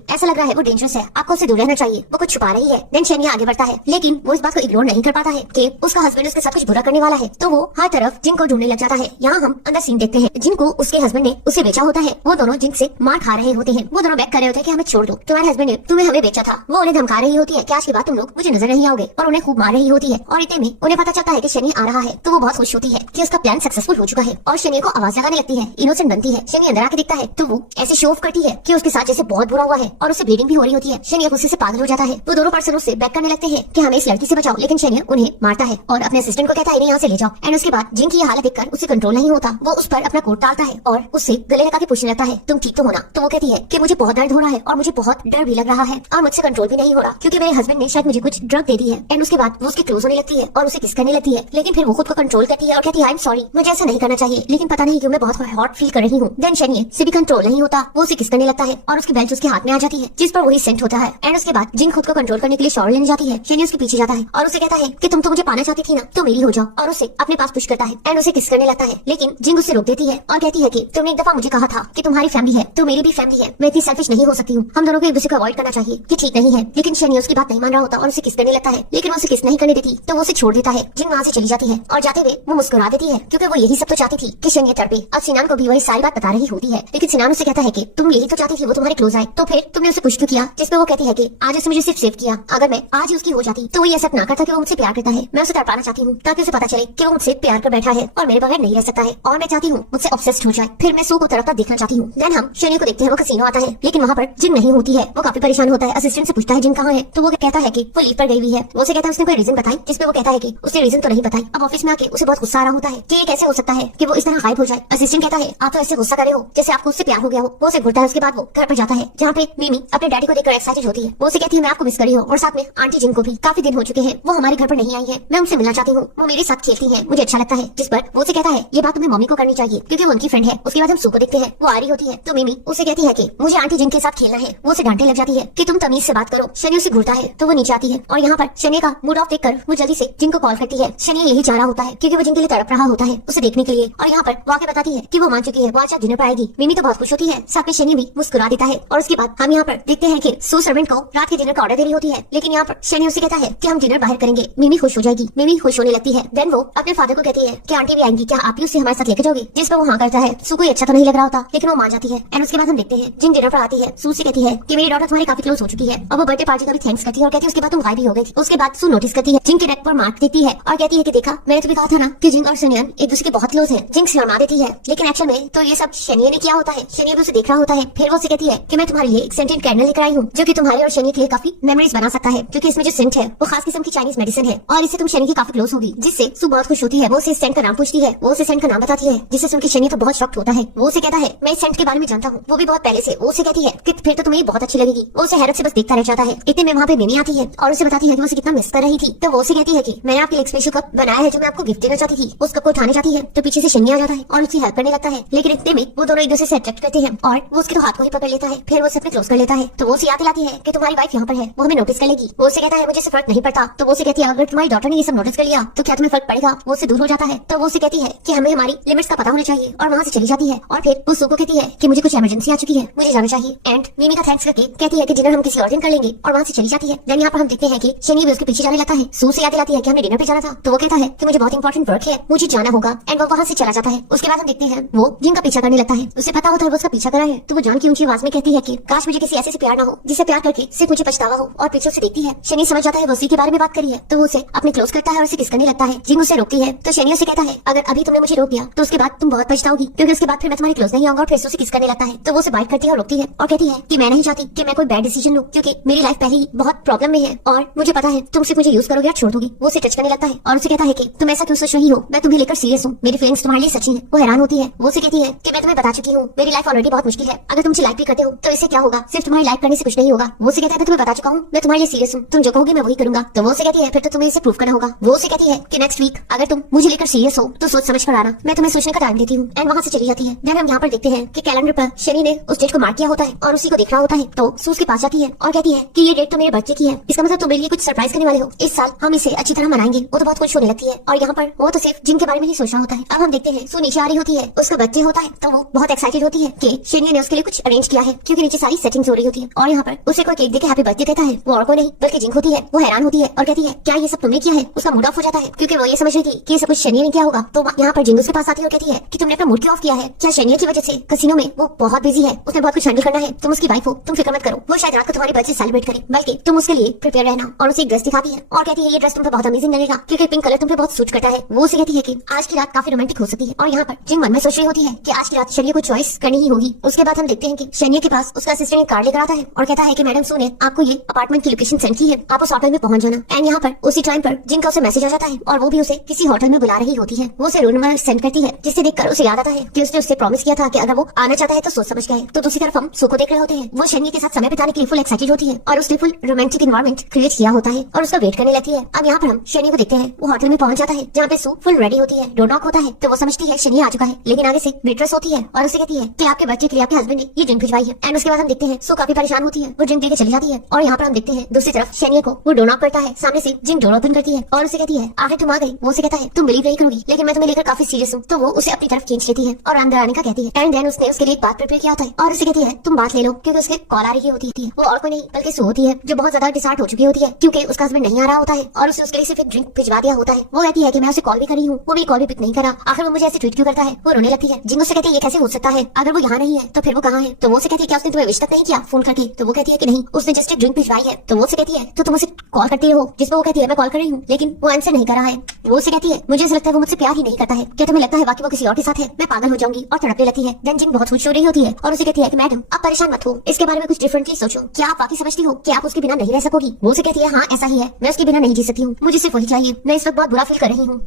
ऐसा लग रहा है वो डेंजरस है, आपको उससे दूर रहना चाहिए, वो कुछ छुपा रही है। देन शेनिया आगे बढ़ता है, लेकिन वो इस बात को इग्नोर नहीं कर पाता है कि उसका हस्बैंड उसके साथ कुछ बुरा करने वाला है। तो वो हर तरफ जिंग को ढूंढने लग जाता है। यहाँ हम अंदर सीन देखते हैं, जिंग को उसके हस्बैंड ने उसे बेचा होता है। वो दोनों जिंग से मार खा रहे होते हैं। वो दोनों बैक कर रहे होते हैं कि हमें छोड़ दो, तुम्हारे हस्बैंड ने तुम्हें हमें बेचा था। वो उन्हें धमका रही होती है कि आज के बाद तुम लोग मुझे नजर नहीं आओगे, और उन्हें खूब मार रही होती है। और इतने में उन्हें पता चलता है कि शनिया आ रहा है। तो वो बहुत खुश होती है कि उसका प्लान सक्सेसफुल हो चुका है और शनिया को आवाज लगाने लगती है, इनोसेंट बनती है। शनिया अंदर आके दिखता है तो वो ऐसे शो ऑफ करती है कि उसके साथ जैसे बहुत बुरा हुआ है और उसे ब्लीडिंग भी हो रही होती है। शनिया गुस्से से पागल हो जाता है। वो दोनों पर्सन उससे बैक करने लगते हैं कि हमें इस लड़की से बचाओ, लेकिन शनिया उन्हें मारता है और अपने असिस्टेंट को कहता है इन्हें यहाँ से ले जाओ। एंड उसके बाद जिंग की ये हालत देखकर उसे कंट्रोल नहीं होता। वो उस पर अपना कोट डालता है और उससे गले लगा के पूछने लगता है तुम ठीक तो हो ना। तो वो कहती है कि मुझे बहुत दर्द हो रहा है और मुझे बहुत डर भी लग रहा है और मुझसे कंट्रोल भी नहीं हो रहा क्योंकि मेरे हस्बैंड ने शायद मुझे कुछ ड्रग दे दी है। एंड उसके बाद वो उसके क्लोज होने लगती है और उसे किस करने लगती है, लेकिन फिर वो खुद को कंट्रोल करती है और कहती है आई एम सॉरी, मुझे ऐसा नहीं करना चाहिए, लेकिन पता नहीं क्यों मैं बहुत हॉट फील कर रही हूँ। देन शनिया से भी कंट्रोल नहीं होता, वो उसे किस करने लगता है और उसकी बेल्ट उसके हाथ में आ जाती है जिस पर वही सेंट होता है। एंड उसके बाद जिंग खुद को कंट्रोल करने के लिए शॉवर लेने जाती है। शनिया उसके पीछे जाता है और उसे कहता है कि तुम तो मुझे पाना चाहती थी ना, तो मेरी हो जाओ, और उसे अपने पास पुश करता है एंड उसे किस करने लगता है। लेकिन जिंग उसे रोक देती है और कहती है कि तुमने एक दफा मुझे कहा था कि तुम्हारी फैमिली है तो मेरी भी फैमिली है, मैं इतनी सेल्फिश नहीं हो सकती हूँ, हम दोनों को एक दूसरे को अवॉइड करना चाहिए, कि ठीक नहीं है। लेकिन शनिया उसकी बात नहीं मान रहा होता और उसे किस करने लगता है, लेकिन वो उसे किस नहीं करने देती तो वो उसे छोड़ देता है। जिंग वहाँ से चली जाती है और जाते हुए वो मुस्कुरा देती है क्योंकि वो यही सब तो चाहती थी कि शनिया तड़पे। अब सिनान को भी वही सारी बात बता रही होती है, लेकिन सिनान उसे कहता है कि तुम यही तो चाहती थी वो तुम्हारे क्लोज आए, तो फिर तुमने उसे कुछ क्यों किया, जिसपे वो कहती है कि आज उसने मुझे सिर्फ सेव किया, अगर मैं आज ही उसकी हो जाती तो वो ये सब ना करता कि वो मुझसे प्यार करता है। मैं उसे तड़पाना चाहती हूँ ताकि उसे पता चले कि वो मुझसे प्यार कर बैठा है और मेरे बगैर नहीं रह सकता है, और मैं चाहती हूँ मुझसे ऑब्सेस्ड हो जाए, फिर मैं सू को तड़पता देखना चाहती हूँ। देन हम शनिया को देखते हैं, वो कसीनो आता है लेकिन वहाँ पर जिंग नहीं होती है। वो काफी परेशान होता है, असिस्टेंट से पूछता है जिंग कहाँ है, तो वो कहता है कि वो लीव पर गई हुई है। वो उसे कहता है उसने कोई रीजन बताई, जिसपे वो कहता है कि उसने रीजन तो नहीं बताई। अब ऑफिस में आके उसे बहुत गुस्सा आ रहा होता है कि ये कैसे हो सकता है कि वो इस तरह गायब हो जाए। असिस्टेंट कहता है आप तो ऐसे गुस्सा करे हो जैसे आपको उससे प्यार हो गया हो। वो उसे घुरता है। उसके बाद वो घर पर जाता है जहाँ पे मिमी अपने डैडी को देखकर एक्साइटेड होती है। वो उसे कहती है मैं आपको मिस करी हूँ और साथ में आंटी जिंग को भी, काफी दिन हो चुके हैं वो हमारे घर पर नहीं आई है, मैं उनसे मिलना चाहती हूँ, वो मेरे साथ खेलती है, मुझे अच्छा लगता है। जिस पर वो उसे कहता है ये बात तुम्हें मम्मी को करनी चाहिए क्योंकि वो उनकी फ्रेंड है। उसके बाद हम सू को देखते हैं, वो आ रही होती है तो मिमी उसे कहती है कि मुझे आंटी जिंग के साथ खेलना है। वो उसे डांटने लग जाती है कि तुम तमीज से बात करो। शनिया उसे घूरता है तो वो नीचे आती है और यहाँ पर शनिया का मूड ऑफ देखकर वो जल्दी से जिंग को कॉल करती है। शनिया यही चाह रहा होता है क्योंकि वो जिंग के लिए तड़प रहा होता है उसे देखने के लिए, और यहाँ पर वाकई बताती है कि वो मान चुकी है, वो आज डिनर पर आएगी। मिमी तो बहुत खुश होती है, साथ में शनिया भी मुस्कुरा देता है। और उसके बाद हम यहाँ पर देखते हैं कि सू सर्वेंट को रात के डिनर का ऑर्डर दे रही होती है, लेकिन यहाँ पर शनिया उसे कहता है कि हम डिनर बाहर करेंगे। मिमी खुश हो जाएगी, मिमी खुश होने लगती है। देन वो अपने फादर को कहती है कि आंटी भी आएंगी, क्या आप भी उसे हमारे साथ लेकर जाओगे, जिस पर वो हाँ करता है। सू को अच्छा तो नहीं लग रहा होता लेकिन वो मान जाती है। एंड उसके बाद हम देखते हैं जिंग डिनर पर आती है। सू से कहती है कि मेरी डॉटर तुम्हारी काफी क्लोज हो चुकी है, और वो बर्थडे पार्टी का भी थैंक्स करती है और कहती है उसके बाद तुम गायब भी हो गई थी। उसके बाद सू नोटिस करती है जिंग के नेक पर मार्क देती है और कहती है कि देखा मैंने तुम्हें कहा था ना कि जिंग और शनिया एक दूसरे के बहुत क्लोज है। जिंग शर्मा देती है लेकिन एक्चुअल में तो ये सब शनिया ने किया होता है। शनिया भी उसे देख रहा होता है। फिर वो उसे कहती है कि मैं तुम्हारे लिए एक सेंटेड कैंडल लेकर आई हूँ जो कि तुम्हारे और शनिया के लिए काफी मेमोरीज बना सकता है, क्योंकि इसमें जो सेंट है वो खास किस्म की चाइनीज मेडिसिन है और इससे तुम शनि की काफी क्लोज होगी, जिससे सू बहुत खुश होती है। वो उसे सेंट का नाम पूछती है, वो उसे सेंट का नाम बताती है, जिससे सुन के शनि तो बहुत शॉक्ड होता है। वो उसे कहता है मैं इस सेंट के बारे में जानता हूँ, वो भी बहुत पहले से। वो उसे कहती है कि फिर तो तुम्हें बहुत अच्छी लगेगी। वो उसे हैरत से बस देखता रह जाता है। इतने में वहाँ पे मिमी आती है और उसे बताती है कि वो उसे कितना मिस कर रही थी। तो वो उसे कहती है कि मैंने आपके लिए एक स्पेशल कप बनाया है जो मैं आपको गिफ्ट देना चाहती थी। उस कप को उठाने जाती है तो पीछे से शनि आ जाता है और उसकी हेल्प करने लगता है, लेकिन इतने में वो दोनों एक दूसरे से अट्रैक्ट करते हैं और वो उसके तो हाथ को ही पकड़ लेता है। फिर वो उसे अपने क्लोज कर लेता है। तो वो उसे याद दिलाती है कि तुम्हारी वाइफ यहाँ पर है, वो हमें नोटिस कर लेगी। वो उसे कहता है मुझे फर्क नहीं पड़ता। तो वो उसे कहती है अगर तुम्हारी डॉटर ने ये सब नोटिस कर लिया तो क्या तुम्हें फर्क पड़ेगा। वो उससे दूर हो जाता है। तो वो उसे कहती है कि हमें हमारी लिमिट्स का पता होना चाहिए और वहाँ से चली जाती है। और फिर वो सू को कहती है कि मुझे कुछ इमरजेंसी आ चुकी है, मुझे जाना चाहिए। एंड मिमी का थैंक्स करके कहती है कि डिनर हम किसी और दिन कर लेंगे और वहाँ से चली जाती है। देन यहाँ पर हम देखते हैं कि शनि भी उसके पीछे जाने लगता है। सू से याद दिलाती है कि हमने डिनर पे जाना था। तो वो कहता है कि मुझे बहुत इंपॉर्टेंट वर्क है, मुझे जाना होगा। एंड वो वहाँ से चला जाता है। उसके बाद हम देखते हैं वो जिंग का पीछा करने लगता है। उसे पता होता है वो उसका पीछा करा है। तो वो जान की ऊंची आवाज में कहती है कि काश मुझे किसी ऐसे से प्यार ना हो जिससे प्यार करके सिर्फ मुझे पछतावा हो। और पीछे से देखती है, शनि समझ जाता है वो उसी के बारे में बात करी है। तो वो उसे अपने क्लोज करता है और उसे किस करने लगता है। जिंग उसे रोकती है तो शनि उसे कहता है अगर अभी तुमने मुझे रोक दिया तो उसके बाद तुम बहुत पछताओगी, क्योंकि उसके बाद फिर मैं तुम्हारे क्लोज नहीं आऊंगा। और फिर उसे किस करने लगता है। तो वो उसे बाइट करती है और रोकती है और कहती है कि मैं नहीं चाहती कि मैं कोई बैड डिसीजन लूं, क्योंकि मेरी लाइफ पहले ही बहुत प्रॉब्लम में है और मुझे पता है तुम सिर्फ मुझे यूज करोगे या छोड़ दोगी। वो उसे टच करने लगता है और उसे कहता है कि तुम ऐसा क्यों सोच रही हो, मैं तुम्हें लेकर सीरियस हूँ, मेरी फीलिंग्स तुम्हारे लिए सच्ची है। वो हैरान होती है। वो उसे कहती है कि मैं तुम्हें बता चुकी हूँ मेरी लाइफ ऑलरेडी बहुत मुश्किल है, अगर तुम मुझे लाइफ भी करते हो तो इससे क्या होगा, सिर्फ तुम्हारी लाइफ करने से कुछ नहीं होगा। वो उसे कहता है तुम्हें बता चुका हूँ, मैं तुम्हारे लिए सीरियस हूँ, तुम जो कहोगे मैं वही करूंगा। तो वो उसे कहती है फिर तो तुम्हें इसे प्रूव करना होगा। वो उसे कहती है कि नेक्स्ट वीक अगर तुम मुझे लेकर सीरियस हो तो सोच समझ कर आना, मैं तुम्हें सोचने का टाइम देती हूँ। एंड वहाँ से चली जाती है। देन हम यहाँ पर देखते हैं कि कैलेंडर पर शनि ने उस डेट को मार्क किया होता है और उसी को देख रहा होता है। तो सू उसके पास जाती है और कहती है कि ये डेट तो मेरे बच्चे की है, इसका मतलब तुम मेरे लिए कुछ सरप्राइज करने वाले हो, इस साल हम इसे अच्छी तरह मनाएंगे। वो तो बहुत खुश होने लगती है और यहाँ पर वो तो सिर्फ जिंग के बारे में ही सोच रहा होता है। अब हम देखते हैं सू नीचे आ रही होती है, उसका बर्थडे होता है तो वो बहुत एक्साइटेड होती है कि शनिया ने उसके लिए कुछ अरेंज किया है, क्योंकि नीचे सारी सेटिंग्स हो रही होती है और यहाँ पर उसे कोई केक देके हैप्पी बर्थडे कहता है। वो और कोई नहीं बल्कि जिंक होती है। वो हैरान होती है और कहती है क्या ये सब तुमने किया है। उसका मूड ऑफ हो जाता है क्योंकि वो ये समझ रही थी कि ये सब कुछ शनिया ने किया होगा। तो यहाँ पर जिंक उसके पास आती है और कहती है कि तुमने अपना मूड क्यों ऑफ किया है। क्या शनिया की वजह से कसिनो में वो बहुत बिजी है, उसने बहुत कुछ हैंडल करना है। तुम उसकी वाइफ हो, तुम फिक्र मत करो। वो शायद रात को तुम्हारी बर्थडे सेलिब्रेट करे, बल्कि तुम उसके लिए प्रिपेयर रहना। और उसे एक ड्रेस दिखाती है और कहती है ये ड्रेस तुम पे बहुत अमेजिंग लगेगा क्योंकि पिंक कलर तुम पे बहुत सूट करता है। वो उसे कहती है कि आज की रात काफी रोमांटिक हो सकती है। और यहाँ पर जिंक मन में सोच रही होती है कि आज की रात शनिया को चॉइस करनी ही होगी। उसके बाद हम देखते हैं कि शनिया के पास उसका असिस्टेंट कार लेकर आता है और कहता है कि मैडम सू ने आपको ये अपार्टमेंट की लोकेशन सेंड की है, आप उस होटल में पहुंच जाना। एंड यहाँ पर उसी टाइम पर जिंक का उसे मैसेज आ जाता है और वो भी उसे किसी होटल में बुला रही होती है। वो उसे रोल नंबर सेंड करती है, जिससे देखकर उसे याद आता है कि उसने उससे प्रॉमिस किया था कि अगर वो आना चाहता है तो सोच समझ के आए। तो दूसरी तरफ हम सू को देख रहे होते हैं। वो शनिया के साथ समय बिताने के लिए फुल एक्साइटेड होती है और उसने फुल रोमांटिक एनवायरनमेंट क्रिएट किया होता है और उसका वेट करने लगती है। अब यहाँ पर हम शनिया को देखते हैं। वो होटल में पहुंच जाता है जहाँ पे सू फुल रेडी होती है। डोर नॉक होता है तो वो समझती है शनिया आ चुका है, लेकिन आगे से वेट्रेस होती है और उसे कहती है कि आपके बच्चे के लिए आपके हस्बैंड ने ये ड्रिंक भिजवाई है। एंड उसके बाद हम देखते हैं सू काफी परेशान होती है, वो ड्रिंक देके चली जाती है। और यहाँ पर हम देखते हैं दूसरी तरफ शनिया को वो डोर नॉक करता है, सामने से जिंक डोर ओपन करती है और उसे कहती है आखिर तुम आ गई। वो उसे कहता है तुम बिलीव नहीं करोगी लेकिन मैं तुम्हें लेकर काफी सीरियस हूँ। तो वो उसे अपनी तरफ खींच लेती है और अंदर आने का कहती है। एंड देन उसने उसके लिए एक बात प्रिपेयर किया होता है और उसे कहती है तुम बात ले लो, क्योंकि उसके कॉल आ रही होती है। वो और कोई नहीं बल्कि सू होती है जो बहुत ज्यादा डिसहार्ट हो चुकी होती है क्योंकि उसका हस्बैंड नहीं आ रहा होता है और उसे उसके लिए सिर्फ एक ड्रिंक भिजवा दिया होता है। वो कहती है कि मैं उसे कॉल भी करी हूँ, वो भी कॉल भी पिक नहीं करा, आखिर वो मुझे ऐसे ट्रीट क्यों करता है। वो रोने लगती है। जिंक उससे कहती है ये कैसे हो सकता है, अगर वो यहाँ नहीं है तो फिर वो कहाँ है। तो वो उसे कहती है क्या उसने तुम्हें विश तक नहीं किया फोन करके। तो वो कहती है कि नहीं, उसने जस्ट एक ड्रिंक भिजवाई है। तो वो उसे कहती है तो तुम उसे कॉल करती हो, जिसपे वो कहती है मैं कॉल कर रही हूँ लेकिन वो आंसर नहीं कर रहा है। वो उसे कहती है मुझे ऐसा लगता है वो मुझसे प्यार ही नहीं करता है, क्या तुम्हें लगता है बाकी वो किसी और के साथ है, मैं पागल हो जाऊंगी। और तड़पने लगती है। देन जिंक बहुत खुश हो रही होती है और उसे कहती है कि मैडम आप परेशान मत हो, इसके बारे में कुछ डिफरेंटली सोचो, क्या आप वाकई समझती हो कि आप उसके बिना नहीं रह सकोगी। वो उसे कहती है हाँ ऐसा ही है, मैं उसके बिना नहीं जी सकती हूँ, मुझे सिर्फ वही चाहिए, मैं इस वक्त बहुत बुरा फील कर रही हूँ।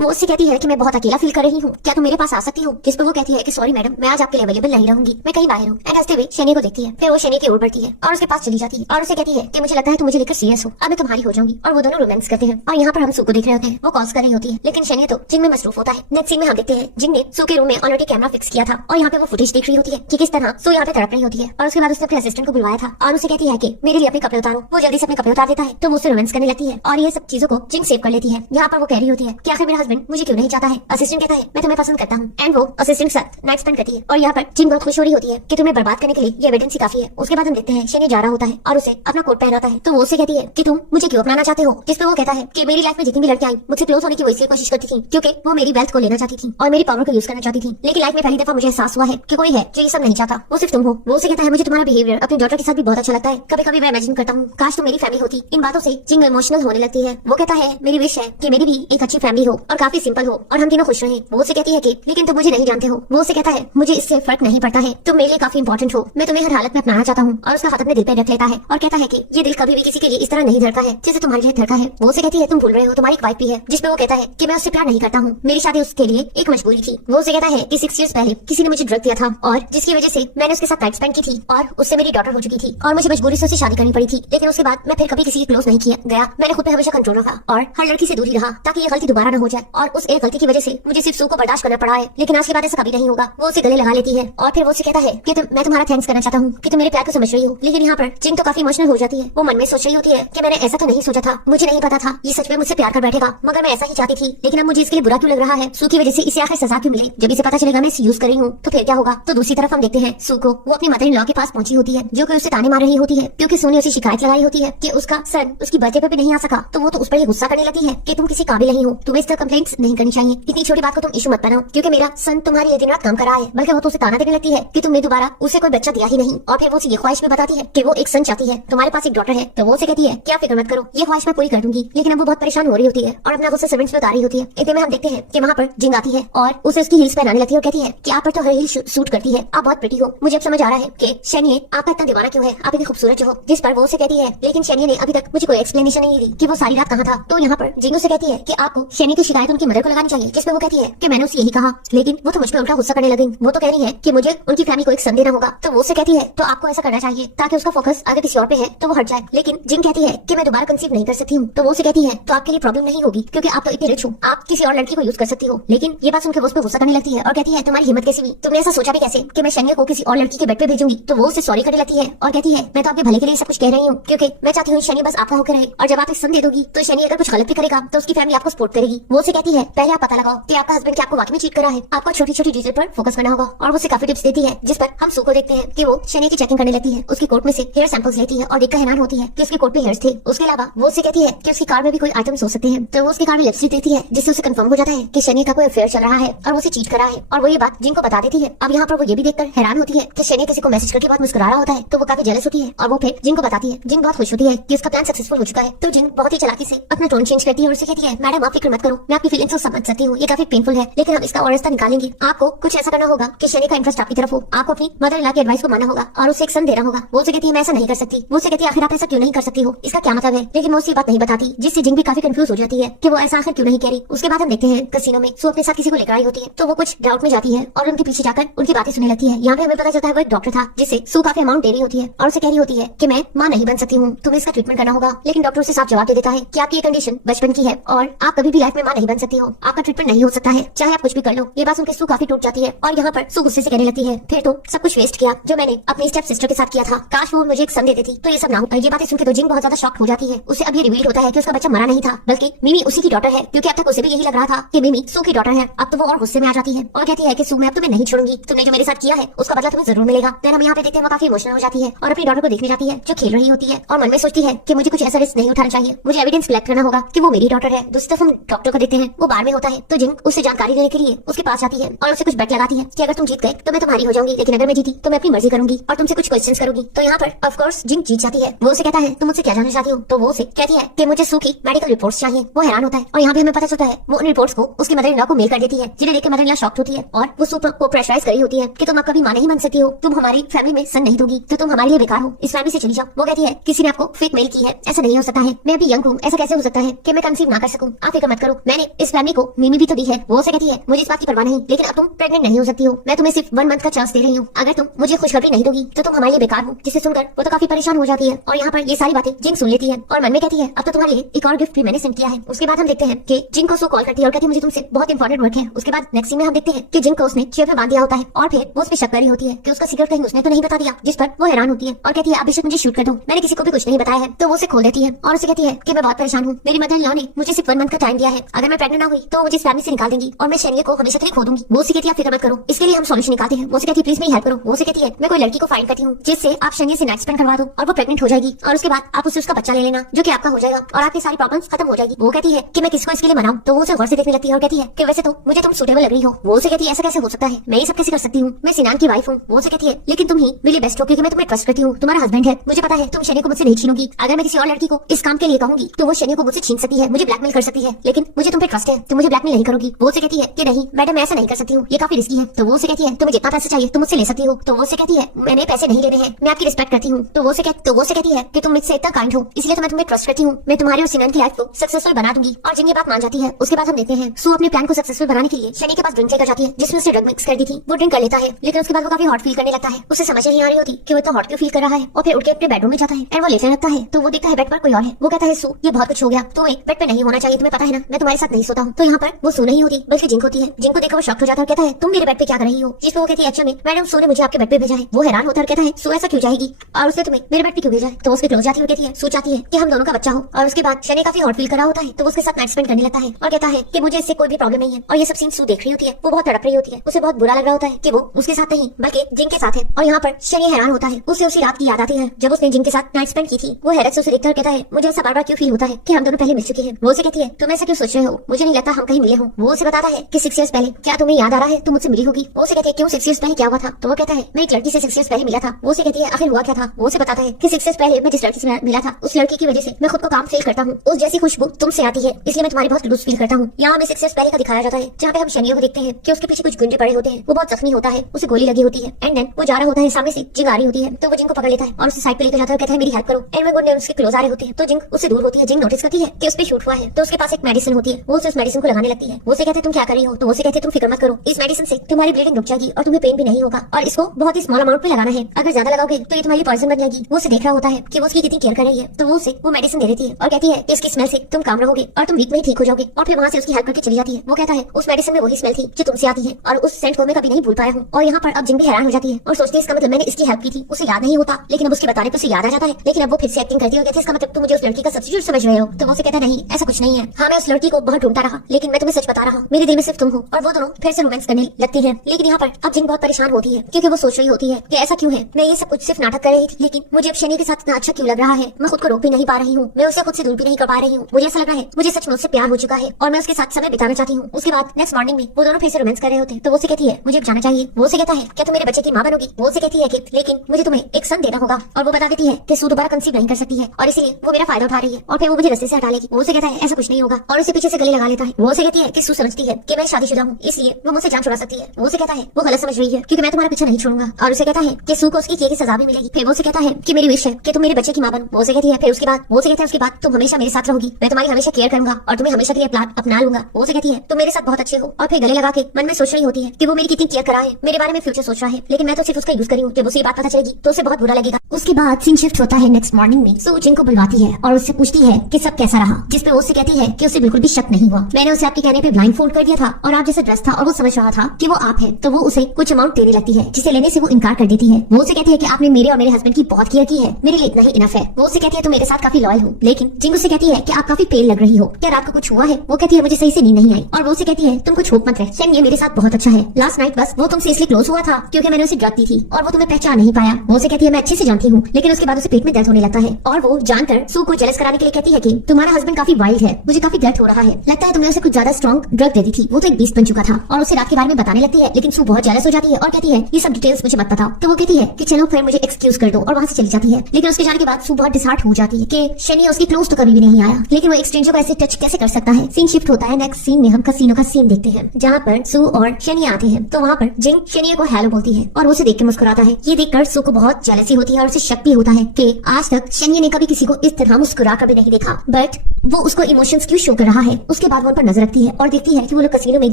वो उससे कहती है कि मैं बहुत अकेला फील कर रही हूँ, क्या तुम मेरे पास आ सकती हो। जिस पर वो कहती है कि सॉरी मैडम, मैं आज आपके लिए अवेलेबल नहीं रहूंगी, मैं कहीं बाहर हूँ। एंड हंसते हुए शनि को देखती है। फिर वो शनि की ओर बढ़ती है और उसके पास चली जाती है और उसे कहती है कि मुझे लगता है तुम मुझे लेकर सीरियस हो, अब मैं तुम्हारी हो जाऊंगी। और वो दोनों रोमांस करते हैं और यहाँ पर हम सू को देख रहे होते हैं। वो कॉल्स कर रही होती है लेकिन शनि तो जिंक में मसरूफ होता है। नेक्स्ट सीन में हम देखते हैं जिंक ने सू के रूम में ऑलरेडी कैमरा फिक्स किया था और यहाँ पे वो फुटेज देख रही होती है कि किस तरह सू यहाँ पे तड़प रही होती है। और उसके बाद उसने अपने असिस्टेंट को बुलवाया था और उसे कहती है कि मेरे लिए अपने कपड़े उतारो। वो जल्दी से अपने कपड़े उतार देता है तो वो उससे रोमांस करने लगती है और ये सब चीजों को जिंक सेव कर लेती है। यहाँ पर वो कह रही होती है कि आखिर मेरा हस्बैंड मुझे क्यों नहीं चाहता है। असिस्टेंट कहता है मैं तुम्हें पसंद करता हूँ। एंड वो असिस्टेंट के साथ नाइट स्पेंड करती है और यहाँ पर जिंक बहुत खुश हो रही होती है कि तुम्हें बर्बाद करने के लिए ये एविडेंस ही काफी है। उसके बाद हम देखते हैं शनि जा रहा होता है और उसे अपना कोट पहनाता है। तो वो उससे कहती है कि तुम मुझे क्यों अपनाना चाहते हो। जिस पर वो कहता है कि मेरी लाइफ में जितनी भी लड़कियां आई मुझसे क्लोज होने की वो इसलिए कोशिश करती थी क्योंकि वो मेरी वेल्थ को लेना चाहती थी और मेरी पावर को यूज करना चाहती थी, लेकिन लाइफ में पहली दफा मुझे एहसास हुआ है कि कोई है जो ये सब नहीं चाहता, वो सिर्फ तुम हो। वो उसे कहता है मुझे तुम्हारा बिहेवियर अपनी डॉटर के साथ भी बहुत अच्छा लगता है, कभी कभी मैं इमेजिन करता हूँ काश तुम मेरी फैमिली होती। इन बातों से जिंक इमोशनल होने लगती है। वो कहता है मेरी विश है कि मेरी भी एक अच्छी फैमिली हो और काफी सिंपल हो और हम तीनों खुश रहे। वो उसे कहती है कि लेकिन तुम मुझे नहीं जानते हो। वो उसे कहता है मुझे इससे फर्क नहीं पड़ता है, तुम मेरे लिए काफी इंपॉर्टेंट हो, मैं तुम्हें हर हालत में अपनाना चाहता हूँ। और उसका हाथ अपने दिल पे रख लेता है और कहता है कि ये दिल कभी भी किसी के लिए इस तरह नहीं धड़का है जैसे तुम्हारे लिए धड़का है। वो उसे कहती है तुम भूल रहे हो तुम्हारी एक वाइफ भी है। जिसपे वो कहता है कि मैं उससे प्यार नहीं करता हूँ, मेरी शादी उसके लिए एक मजबूरी थी। वो उसे कहता है कि 6 इयर्स पहले किसी ने मुझे ड्रग दिया था और जिसकी वजह से मैंने उसके साथ नाइट स्पेंड की थी और उससे मेरी डॉटर हो चुकी थी और मुझे मजबूरी से उससे शादी करनी पड़ी थी। लेकिन उसके बाद मैं फिर कभी किसी की क्लोज नहीं किया गया, मैंने खुद पे हमेशा कंट्रोल रखा और हर लड़की से दूरी रहा ताकि ये गलती दोबारा न हो जाए। और उस एक गलती की वजह से मुझे सिर्फ सू को बर्दाश्त करना पड़ा है, लेकिन आज के बाद ऐसा कभी नहीं होगा। वो उसे गले लगा लेती है और फिर वो उसे कहता है कि मैं तुम्हारा थैंक्स करना चाहता हूँ कि तुम मेरे प्यार को समझ रही हो। लेकिन यहाँ पर जिंक तो काफी इमोशनल हो जाती है। वो मन में सोच रही होती है कि मैंने ऐसा तो नहीं सोचा था, मुझे नहीं पता था ये सच में मुझसे प्यार कर बैठेगा, मगर मैं ऐसा ही चाहती थी, लेकिन अब मुझे इसके लिए बुरा क्यों लग रहा है। सू की वजह से इसे आखिर सजा क्यों मिले। जब इसे पता चलेगा मैं इसे यूज कर रही हूँ तो फिर क्या होगा। तो दूसरी तरफ हम देखते हैं सू को, वो अपनी मदर इन लॉ के पास पहुंची होती है जो कि उसे ताने मार रही होती है क्योंकि सू ने उसे शिकायत लगाई होती है कि उसका सन उसकी बर्थडे पे भी नहीं आ सका। तो वो तो उस पर ये गुस्सा करने लगी है कि तुम किसी काबिल नहीं हो, तुम्हें इस तरह कंप्लेंट्स नहीं करनी चाहिए, इतनी छोटी बात को तुम इशू मत बनाओ क्योंकि मेरा सन तुम्हारी ये दिन रात काम कर रहा है। बल्कि वो तो उसे ताना देने लगती है कि तुमने दोबारा उसे कोई बच्चा दिया ही नहीं। और फिर वो उसे ये ख्वाहिश भी बताती है कि वो एक सन चाहती है, तुम्हारे पास एक डॉटर है। तो वो उसे कहती है क्या फिक्र मत करो, ये ख्वाहिश मैं पूरी कर दूंगी। लेकिन अब वो बहुत परेशान हो रही होती है और अपना गुस्सा सर्वेंट्स पे उतार रही होती है। इतने में हम देखते हैं कि वहाँ पर जिंक आती है और उसे उसकी हील्स पहनाने लगती है और कहती है कि आप पर तो हर हील सूट करती है, आप बहुत प्रिटी हो। मुझे अब समझ आ रहा है कि शनिए आपका इतना दीवाना क्यों है, आप इतनी खूबसूरत हो। जिस पर वो उसे कहती है लेकिन शनिए ने अभी तक मुझे कोई एक्सप्लेनेशन नहीं दी कि वो सारी रात कहाँ था। तो यहाँ पर जिंक उसे कहती है कि आपको शनि की शिकायत उनकी मदर को लगानी चाहिए। जिसमें वो कहती है कि मैंने उसे यही कहा, लेकिन वो तो मुझ पर उल्टा गुस्सा करने लगी। वो तो कह रही है कि मुझे उनकी फैमिली को एक सन देना होगा। तो वो उसे कहती है तो आपको ऐसा करना चाहिए ताकि उसका फोकस अगर किसी और पे है तो वो हट जाए। लेकिन जिंक कहती है कि मैं दोबारा कंसीव नहीं कर सकती हूँ। तो वो उसे कहती है तो आपके लिए प्रॉब्लम नहीं होगी क्योंकि आप तो इतने रिच हो, आप किसी और लड़की को यूज कर सकती हो। लेकिन ये बात सुनकर वो उस पर गुस्सा करने लगती है और कहती है तुम्हारी हिम्मत कैसी हुई, तुमने ऐसा सोचा भी कैसे कि मैं शनिया को किसी और लड़की के बेड पे भेजूंगी। तो वो उसे सॉरी करने लगती है और कहती है मैं तो आपके भले के लिए सब कुछ कह रही हूँ क्योंकि मैं चाहती हूँ शनि बस आपका होकर रहे और जब आप एक सन दे दोगी तो शनि अगर कुछ गलत भी करेगा तो उसकी फैमिली आपको सपोर्ट करेगी। वो उसे कहती है पहले आप पता लगाओ कि आपका हस्बैंड क्या आपको वाकई में चीट कर रहा है। आपको छोटी छोटी डिटेल पर फोकस करना होगा और वो उसे काफी टिप्स देती है, जिस पर हम सू को देखते हैं कि वो शनि की चेकिंग करने लगती है। उसकी कोट में से हेयर सैंपल्स लेती है और देखकर हैरान होती है कि उसकी कोट पे हेयर्स थे। उसके अलावा वो उसे कहती है कि उसकी कार में भी कोई आइटम्स हो सकते हैं। तो वो उसकी कार में लिपस्टिक देती है, जिससे उसे कंफर्म हो जाता है कि शनि का कोई अफेयर चल रहा है और वो उसे चीट कर रहा है। और वो ये बात जिंग को बता देती है। अब यहाँ पर वो ये भी देखकर हैरान होती है कि शनि किसी को मैसेज करके बहुत मुस्कुरा रहा होता है, तो वो काफी जेलस होती है और वो फिर जिंग को बताती है। जिंग बहुत खुश होती है कि उसका प्लान सक्सेसफुल हो चुका है। तो जिंग बहुत ही चालाकी से अपना टोन चेंज करती है और उसे कहती है मैडम आप फिक्र मत करो, मैं आपकी फीलिंग्स को समझ सकती हूँ, ये काफी पेनफुल है, लेकिन हम इसका और रास्ता निकालेंगे। आपको कुछ ऐसा करना होगा कि शनि का इंटरेस्ट आपकी तरफ हो। आपको अपनी मदर इन लॉ की एडवाइस को मानना होगा और उसे एक सन देना होगा। वो उसे कहती है मैं ऐसा नहीं कर सकती। वो उसे कहती है आखिर आप ऐसा क्यों नहीं कर सकती हो, इसका क्या मतलब है। लेकिन वो उसी बात नहीं बताती, जिससे जिंग भी काफी कंफ्यूज हो जाती है कि वो ऐसा आखिर क्यों नहीं कह रही। उसके बाद हम देखते हैं कसिनो में सू अपने साथ किसी को लेकर आई होती है, तो वो कुछ डाउट में जाती है और उनके पीछे जाकर उनकी बातें सुनने लगती है। यहाँ पे हमें पता चलता है वो एक डॉक्टर था, जिससे सू काफी अमाउंट दे रही होती है और उसे कह रही होती है कि मैं माँ नहीं बन सकती हूँ, तुम्हें इसका ट्रीटमेंट करना होगा। लेकिन डॉक्टर उसे साफ जवाब दे देता है कि आपकी ये कंडीशन बचपन की है और आप कभी भी लाइफ में माँ नहीं बन सकती हो, आपका ट्रीटमेंट नहीं हो सकता है, चाहे आप कुछ भी कर लो। ये बात सुनकर सू काफी टूट जाती है और यहाँ पर सू गुस्से से कहने लगती है फिर तो सब कुछ वेस्ट किया जो मैंने अपनी स्टेप सिस्टर के साथ किया था, काश वो मुझे एक सन दे देती तो ये सब ना होता। ये बातें सुनकर तो जिंग बहुत ज्यादा शॉक हो जाती है। उसे अब ये रिवील होता है कि उसका बच्चा मरा नहीं था, बल्कि मिमी उसी की डॉटर है, क्योंकि अब तक उसे भी यही लग रहा था कि मिमी सू की डॉटर है। अब तो वो और गुस्से में आ जाती है और कहती है कि सू मैं अब तुम्हें नहीं छोड़ूंगी, तुमने जो मेरे साथ किया है उसका बदला तुम्हें जरूर मिलेगा। फिर हम यहाँ पे देखते हैं वो काफी इमोशनल हो जाती है और अपनी डॉटर को देखने जाती है जो खेल रही होती है और मन में सोचती है कि मुझे कुछ ऐसा रिस्क नहीं उठाना चाहिए, मुझे एविडेंस कलेक्ट करना होगा कि वो मेरी डॉटर है। दूसरी तरफ हम डॉक्टर को देखते हैं, वो बार में होता है, तो जिंग उससे जानकारी लेने के लिए उसके पास जाती है और उसे कुछ बेट लगाती है कि अगर तुम जीत गए तो मैं तुम्हारी हो जाऊंगी, लेकिन अगर मैं जीती तो मैं अपनी मर्जी करूंगी और तुमसे कुछ क्वेश्चंस करूंगी। तो यहाँ पर ऑफ कोर्स जिंग जीत जाती है। वो उसे कहता है तुम मुझसे क्या जानना चाहती हो, तो वो उसे कहती है कि मुझे सू की मेडिकल रिपोर्ट्स चाहिए। वो हैरान होता है और यहाँ पे हमें पता चलता है वो उन रिपोर्ट्स को उसकी मदर इन लॉ को मेल कर देती है, जिन्हें देख के मदर इन लॉ शॉक्ड होती है और वो सू को प्रेशराइज कर रही होती है कि तुम अब कभी माँ नहीं बन सकती हो, तुम हमारी फैमिली में सन नहीं दोगी तो तुम हमारे लिए बेकार हो, इस फैमिली से चली जाओ। वो कहती है किसी ने आपको फेक मेल की है, ऐसा नहीं हो सकता है, मैं अभी यंग हूँ, ऐसा कैसे हो सकता है कि मैं कंसीव ना कर सकूं, आप फिक्र मत करो, मैंने इस फैमिली को मिमी भी तो दी है। वो उसे कहती है मुझे इस बात की परवाह नहीं, लेकिन अब तुम प्रेग्नेंट नहीं हो सकती हो, मैं तुम्हें सिर्फ 1 मंथ का चांस दे रही हूँ, अगर तुम मुझे खुशखबरी नहीं दोगी तो तुम हमारे लिए बेकार हो। जिसे सुनकर वो तो काफी परेशान हो जाती है और यहाँ पर ये सारी बातें जिंग सुन लेती है और मन में कहती है अब तो तुम्हारे लिए एक और गिफ्ट भी मैंने सेंड किया है। उसके बाद हम देखते हैं कि जिंग को सू कॉल करती है और कहती है मुझे तुमसे बहुत इंपॉर्टेंट वर्क है। उसके बाद नेक्स्ट सीन में हम देखते हैं कि जिंग को उसने चेयर में बांध दिया होता है और फिर वो उस पर शक कर रही होती है कि उसका सीक्रेट कहीं उसने तो नहीं बता दिया, जिस पर वो हैरान होती है और कहती है अब बेशक मुझे शूट कर दो, मैंने किसी को भी कुछ नहीं बताया है। तो वो उसे खोल देती है और उसे कहती है कि मैं बहुत परेशान हूँ, मेरी मदर इन लॉ ने मुझे सिर्फ 1 मंथ का टाइम दिया है, अगर मैं प्रेग्नेंट ना हुई तो मुझे इस फैमिली से निकाल देंगी और मैं शनिया को हमेशा के लिए खो दूंगी। वो उसे कहती है फिक्र मत करो, इसके लिए हम सॉल्यूशन निकालते हैं। वो उसे कहती है प्लीज मेरी हेल्प करो। वो उसे कहती है मैं कोई लड़की को फाइंड करती हूँ जिससे आप शनिया से नाइट स्पेंड करवा दो और वो प्रेग्नेंट हो जाएगी और उसके बाद आप उससे उसका बच्चा ले लेना जो कि आपका हो जाएगा और आपकी सारी प्रॉब्लम्स खत्म हो जाएगी। वो कहती है कि मैं किसको इसके लिए मनाऊं, तो वो उसे गौर से देखने लगती है और कहती है कि वैसे तो मुझे तुम सूटेबल लग रही हो। वो उसे कहती है ऐसा कैसे हो सकता है, मैं ये सब कैसे कर सकती हूँ, मैं सिनान की वाइफ हूँ। वो उसे कहती है लेकिन तुम ही मेरी बेस्ट हो क्योंकि मैं तुम्हें ट्रस्ट करती हूँ, तुम्हारा हस्बैंड है, मुझे पता है तुम शनि को मुझसे नहीं छीनोगी। अगर मैं किसी और लड़की को इस काम के लिए कहूंगी तो वो शनि को मुझसे छीन सकती है, मुझे ब्लैकमेल कर सकती है, लेकिन मुझे तुम पे ट्रस्ट है, तुम मुझे ब्लैकमेल नहीं करोगी। वो उसे कहती है कि नहीं मैडम मैं ऐसा नहीं कर सकती हूँ, ये काफी रिस्की है। तो वो उसे कहती है तुम्हें जितना पैसा चाहिए तुम मुझसे ले सकती हो। तो वो उसे कहती है मैंने पैसे नहीं लेने हैं, मैं आपकी रिस्पेक्ट करती हूँ। तो वो उसे कहती है कि तुम मुझसे इतना काइंड हो इसलिए तो मैं तुम्हें ट्रस्ट करती हूँ, मैं तुम्हारी और सिनान की लाइफ को सक्सेसफुल बना दूंगी। और जिन ये बात मान जाती है उसके बाद हम देखते हैं सू अपने प्लान को सक्सेसफुल बनाने के लिए शनि के पास ड्रिंक लेकर जाती है जिसमें उसने ड्रग मिक्स कर दी थी। वो ड्रिंक कर लेता है लेकिन उसके बाद वो काफी हॉट फील करने लगता है, उसे समझ नहीं आ रही होती कि वो तो हॉट क्यों फील कर रहा है और फिर उठ के अपने बेडरूम में जाता है और वो लेटने लगता है। तो वो देखता है बेड पर कोई और है। वो कहता है सू ये बहुत कुछ हो गया, तुम्हें बेड पे नहीं होना चाहिए, तुम्हें पता है ना मैं तुम्हारे साथ नहीं सोता हूँ। तो यहाँ पर वो सू नहीं होती बल्कि जिंक होती है। जिंक को देखकर वो शॉक हो जाता है और कहता है तुम मेरे बेड पे क्या कर रही हो, जिस पर वो कहती है एक्चुअली मैडम सू ने मुझे आपके बेड पे भेजा है। वो हैरान होता है और कहता है सू ऐसा क्यों जाएगी और उसने तुम्हें मेरे बेड पे क्यों भेजा है। तो उसके क्लोज जाती है और कहती है सू चाहती है कि हम दोनों का बच्चा हो। और उसके बाद शनि काफी हॉट फील कर रहा होता है तो उसके साथ नाइट स्पेंड करने लगता है और कहता है कि मुझे इससे कोई भी प्रॉब्लम नहीं है। और ये सब सीन सू देख रही होती है, वो बहुत तड़प रही होती है, उसे बहुत बुरा लग रहा होता है कि वो उसके साथ नहीं बल्कि जिंक के साथ है। और यहाँ पर शनि हैरान होता है, उसे उसी रात की याद आती है जब उसने जिंक के साथ नाइट स्पेंड की थी। वो हैरत से उसे देखता है कहता है मुझे ऐसा बार बार क्यों फील होता है कि हम दोनों पहले मिल चुके हैं। वो उसे कहती है तुम ऐसा क्यों सोच रहे हो, मुझे नहीं लगता हम कहीं मिले हो। वो उसे बताता है कि 6 इयर्स पहले क्या तुम्हें याद आ रहा है तुम मुझसे मिली होगी। वो उसे कहती है क्यों 6 इयर्स पहले क्या हुआ था। तो वो कहता है मैं एक लड़की से 6 इयर्स पहले मिला था। वो उसे कहती है आखिर हुआ क्या था। वो उसे बताता है कि 6 इयर्स पहले मैं जिस लड़की से मिला था उस लड़की की वजह से मैं खुद को काम फील करता हूँ, उस जैसी खुशबू तुमसे आती है इसलिए मैं तुम्हारी बहुत लूज फील करता हूँ। यहाँ हमें 6 इयर्स पहले का दिखाया जाता है जहाँ पे हम शनियों को देखते हैं कि उसके पीछे कुछ गुंजे पड़े होते हैं, वो बहुत जख्मी होता है, उसे गोली लगी होती है एंड देन वो जा रहा होता है, सामने से जिंग आ रही होती है तो वो जिंग को पकड़ लेता है और उसे साइड पे लेकर जाता है, कहता है मेरी हेल्प करो। एंड वो उसके क्लोज आ रहे होते हैं तो जिंग उससे दूर होती है। जिंग नोटिस करती है कि उस पे शूट हुआ है तो उसके पास एक मेडिसिन होती है, वो उस मेडिसिन को लगाने लगती है। वो उसे कहते हैं तुम क्या कर रही हो। तो वो उसे कहते हैं तुम फिक्र मत करो, इस मेडिसिन से तुम्हारी ब्लीडिंग रुक जाएगी और तुम्हें पेन भी नहीं होगा और इसको बहुत ही स्मॉल अमाउंट पे लगाना है, अगर ज्यादा लगाओगे तो ये तुम्हारी पॉइजन बन जाएगी। वो उसे देख रहा होता है कि वो उसकी कितनी केयर कर रही है तो वो उसे वो मेडिसिन दे देती है और कहती है इसकी स्मेल से तुम काम रहोगे और तुम वीक में ही ठीक हो जाओगे। और फिर वहाँ से उसकी हेल्प करके चली जाती है। वो कहता है उस मेडिसिन में वही स्मेल थी जो तुमसे आती है और उस सेंट को मैं कभी नहीं भूल पाया हूँ। और यहाँ पर अब जिंग भी हैरान हो जाती है और सोचती है इसका मतलब मैंने इसकी हेल्प की थी, उसे याद नहीं होता लेकिन अब उसके बताने पर उसे याद आ जाता है। लेकिन अब वो फिर से एक्टिंग करती है और कहती है इसका मतलब तुम मुझे उस लड़की का सब्स्टिट्यूट समझ रहे हो। तो वो उसे कहता है नहीं ऐसा कुछ नहीं है, हाँ मैं उस लड़की को बहुत ढूंढता रहा, लेकिन मैं तुम्हें सच बता रहा हूँ, मेरे दिल में सिर्फ तुम हो। और वो दोनों फिर से रोमांस करने लगती है। लेकिन यहाँ पर अब जिंग बहुत परेशान होती है, क्योंकि वो सोच रही होती है कि ऐसा क्यों है, मैं ये सब कुछ सिर्फ नाटक कर रही थी, लेकिन मुझे अब शनि के साथ इतना अच्छा क्यों लग रहा है। मैं खुद को रोक भी नहीं पा रही हूँ, मैं उसे खुद से दूर भी नहीं कर पा रही हूँ। मुझे ऐसा लग रहा है मुझे सच में उससे प्यार हो चुका है और मैं उसके साथ समय बिताना चाहती हूँ। उसके बाद नेक्स्ट मॉर्निंग में वो दोनों फिर से रोमांस कर रहे होते हैं, तो वो से कहती है मुझे अब जाना चाहिए। वो से कहता है क्या तुम मेरे बच्चे की माँ बनोगी। वो से कहती है कि लेकिन मुझे तुम्हें एक सन देना होगा, और वो बता देती है कि सू दोबारा कंसीव नहीं कर सकती है और इसलिए वो मेरा फायदा उठा रही है और फिर वो मुझे रस्ते से हटा लेगी। वो से कहता है ऐसा कुछ नहीं होगा और उसे पीछे से गले लगा लेता है। वो से कहती है कि सू समझती है कि मैं शादीशुदा हूँ, इसलिए वो मुझसे जान छुड़ा सकती है। वो से कहता है वो गलत समझ रही है, क्योंकि मैं तुम्हारा पीछा नहीं छोड़ूंगा। और उसे कहता है कि सू को उसकी किए की सजा भी मिलेगी। फिर वो से कहता है कि मेरी विश है कि तुम मेरे बच्चे की माँ बनो। वो से कहती है फिर उसके बाद वो से कहता है उसके बाद तुम हमेशा मेरे साथ रहोगी, मैं तुम्हारी हमेशा केयर करूंगा और तुम्हें हमेशा के लिए अपना लूंगा। वो से कहती है तुम मेरे साथ बहुत अच्छे हो, और फिर गले लगा के मन में सोच रही होती है कि वो मेरी कितनी केयर करा है, मेरे बारे में फ्यूचर सोच रहा है, लेकिन मैं तो सिर्फ उसका यूज करी हूँ। जब उसे बात पता चलेगी तो उसे बहुत बुरा लगेगा। उसके बाद सीन शिफ्ट होता है नेक्स्ट मॉर्निंग में। सू जिंग को बुलवाती है और उससे पूछती है कि सब कैसा रहा, जिसपे वो उससे कहती है कि उसे बिल्कुल भी शक नहीं हुआ, मैंने उसे आपके कहने पे ब्लाइंड फोल्ड कर दिया था और आप जैसा ड्रेस था और वो समझ रहा था कि वो आप है, तो वो उसे कुछ अमाउंट देने लगती है, जिसे लेने से वो इनकार कर देती है। वो उसे कहती है कि आपने मेरे और मेरे हस्बैंड की बहुत केयर की है, मेरे लिए इतना ही इनफ है। वो उसे कहती है तुम मेरे साथ काफी लॉयल हो, लेकिन जिंग उसे कहती है कि आप काफी पेल लग रही हो, क्या रात को कुछ हुआ है। वो कहती है मुझे सही से नींद नहीं आई, और वो उसे कहती है तुम कुछ होप मत रहे, शेन ये मेरे साथ बहुत अच्छा है, लास्ट नाइट बस वो तुमसे इसलिए क्लोज हुआ था क्योंकि मैंने उसे ड्रग दी थी और वो तुम्हें पहचान नहीं पाया। वो उसे कहती है मैं अच्छे से जानती हूँ, लेकिन उसके बाद उसे पेट में दर्द होने लगता है और वो जानकर सू को जेलस कराने के लिए कहती है कि तुम्हारा हस्बैंड काफी वाइल्ड है, मुझे काफी दर्द हो रहा है, लगता है तुमने उसे कुछ ज्यादा स्ट्रॉन्ग ड्रग दे दी थी, वो तो एक बीस्ट बन चुका था। और उसे रात के बारे में बताने लगती है, लेकिन सू बहुत जेलस हो जाती है और कहती है ये सब डिटेल्स मुझे मत बताओ। तो वो कहती है कि चलो फिर मुझे एक्सक्यूज कर दो, और वहाँ से चली जाती है। लेकिन उसके जाने के बाद सू बहुत डिसहार्ट हो जाती है कि शनि उसकी क्लोज तो कभी भी नहीं आया, लेकिन वो एक स्ट्रेंजर को ऐसे टच कैसे कर सकता है। सीन शिफ्ट होता है नेक्स्ट सीन में, हम कसीनो का सीन देखते हैं जहाँ पर सू और शनि आते हैं। तो वहाँ पर जिंग शनि को हेलो बोलती है और उसे देख के मुस्कुराता है। ये देखकर सू को बहुत जेलसी होती है और उसे शक भी होता है कि आज तक शनि ने कभी किसी को इस तरह मुस्कुरा कभी नहीं देखा, बट वो उसको इमोशंस क्यों शो कर रहा है। उसके बाद वो उन पर नजर रखती है और देखती है कि वो लोग कसीनो में एक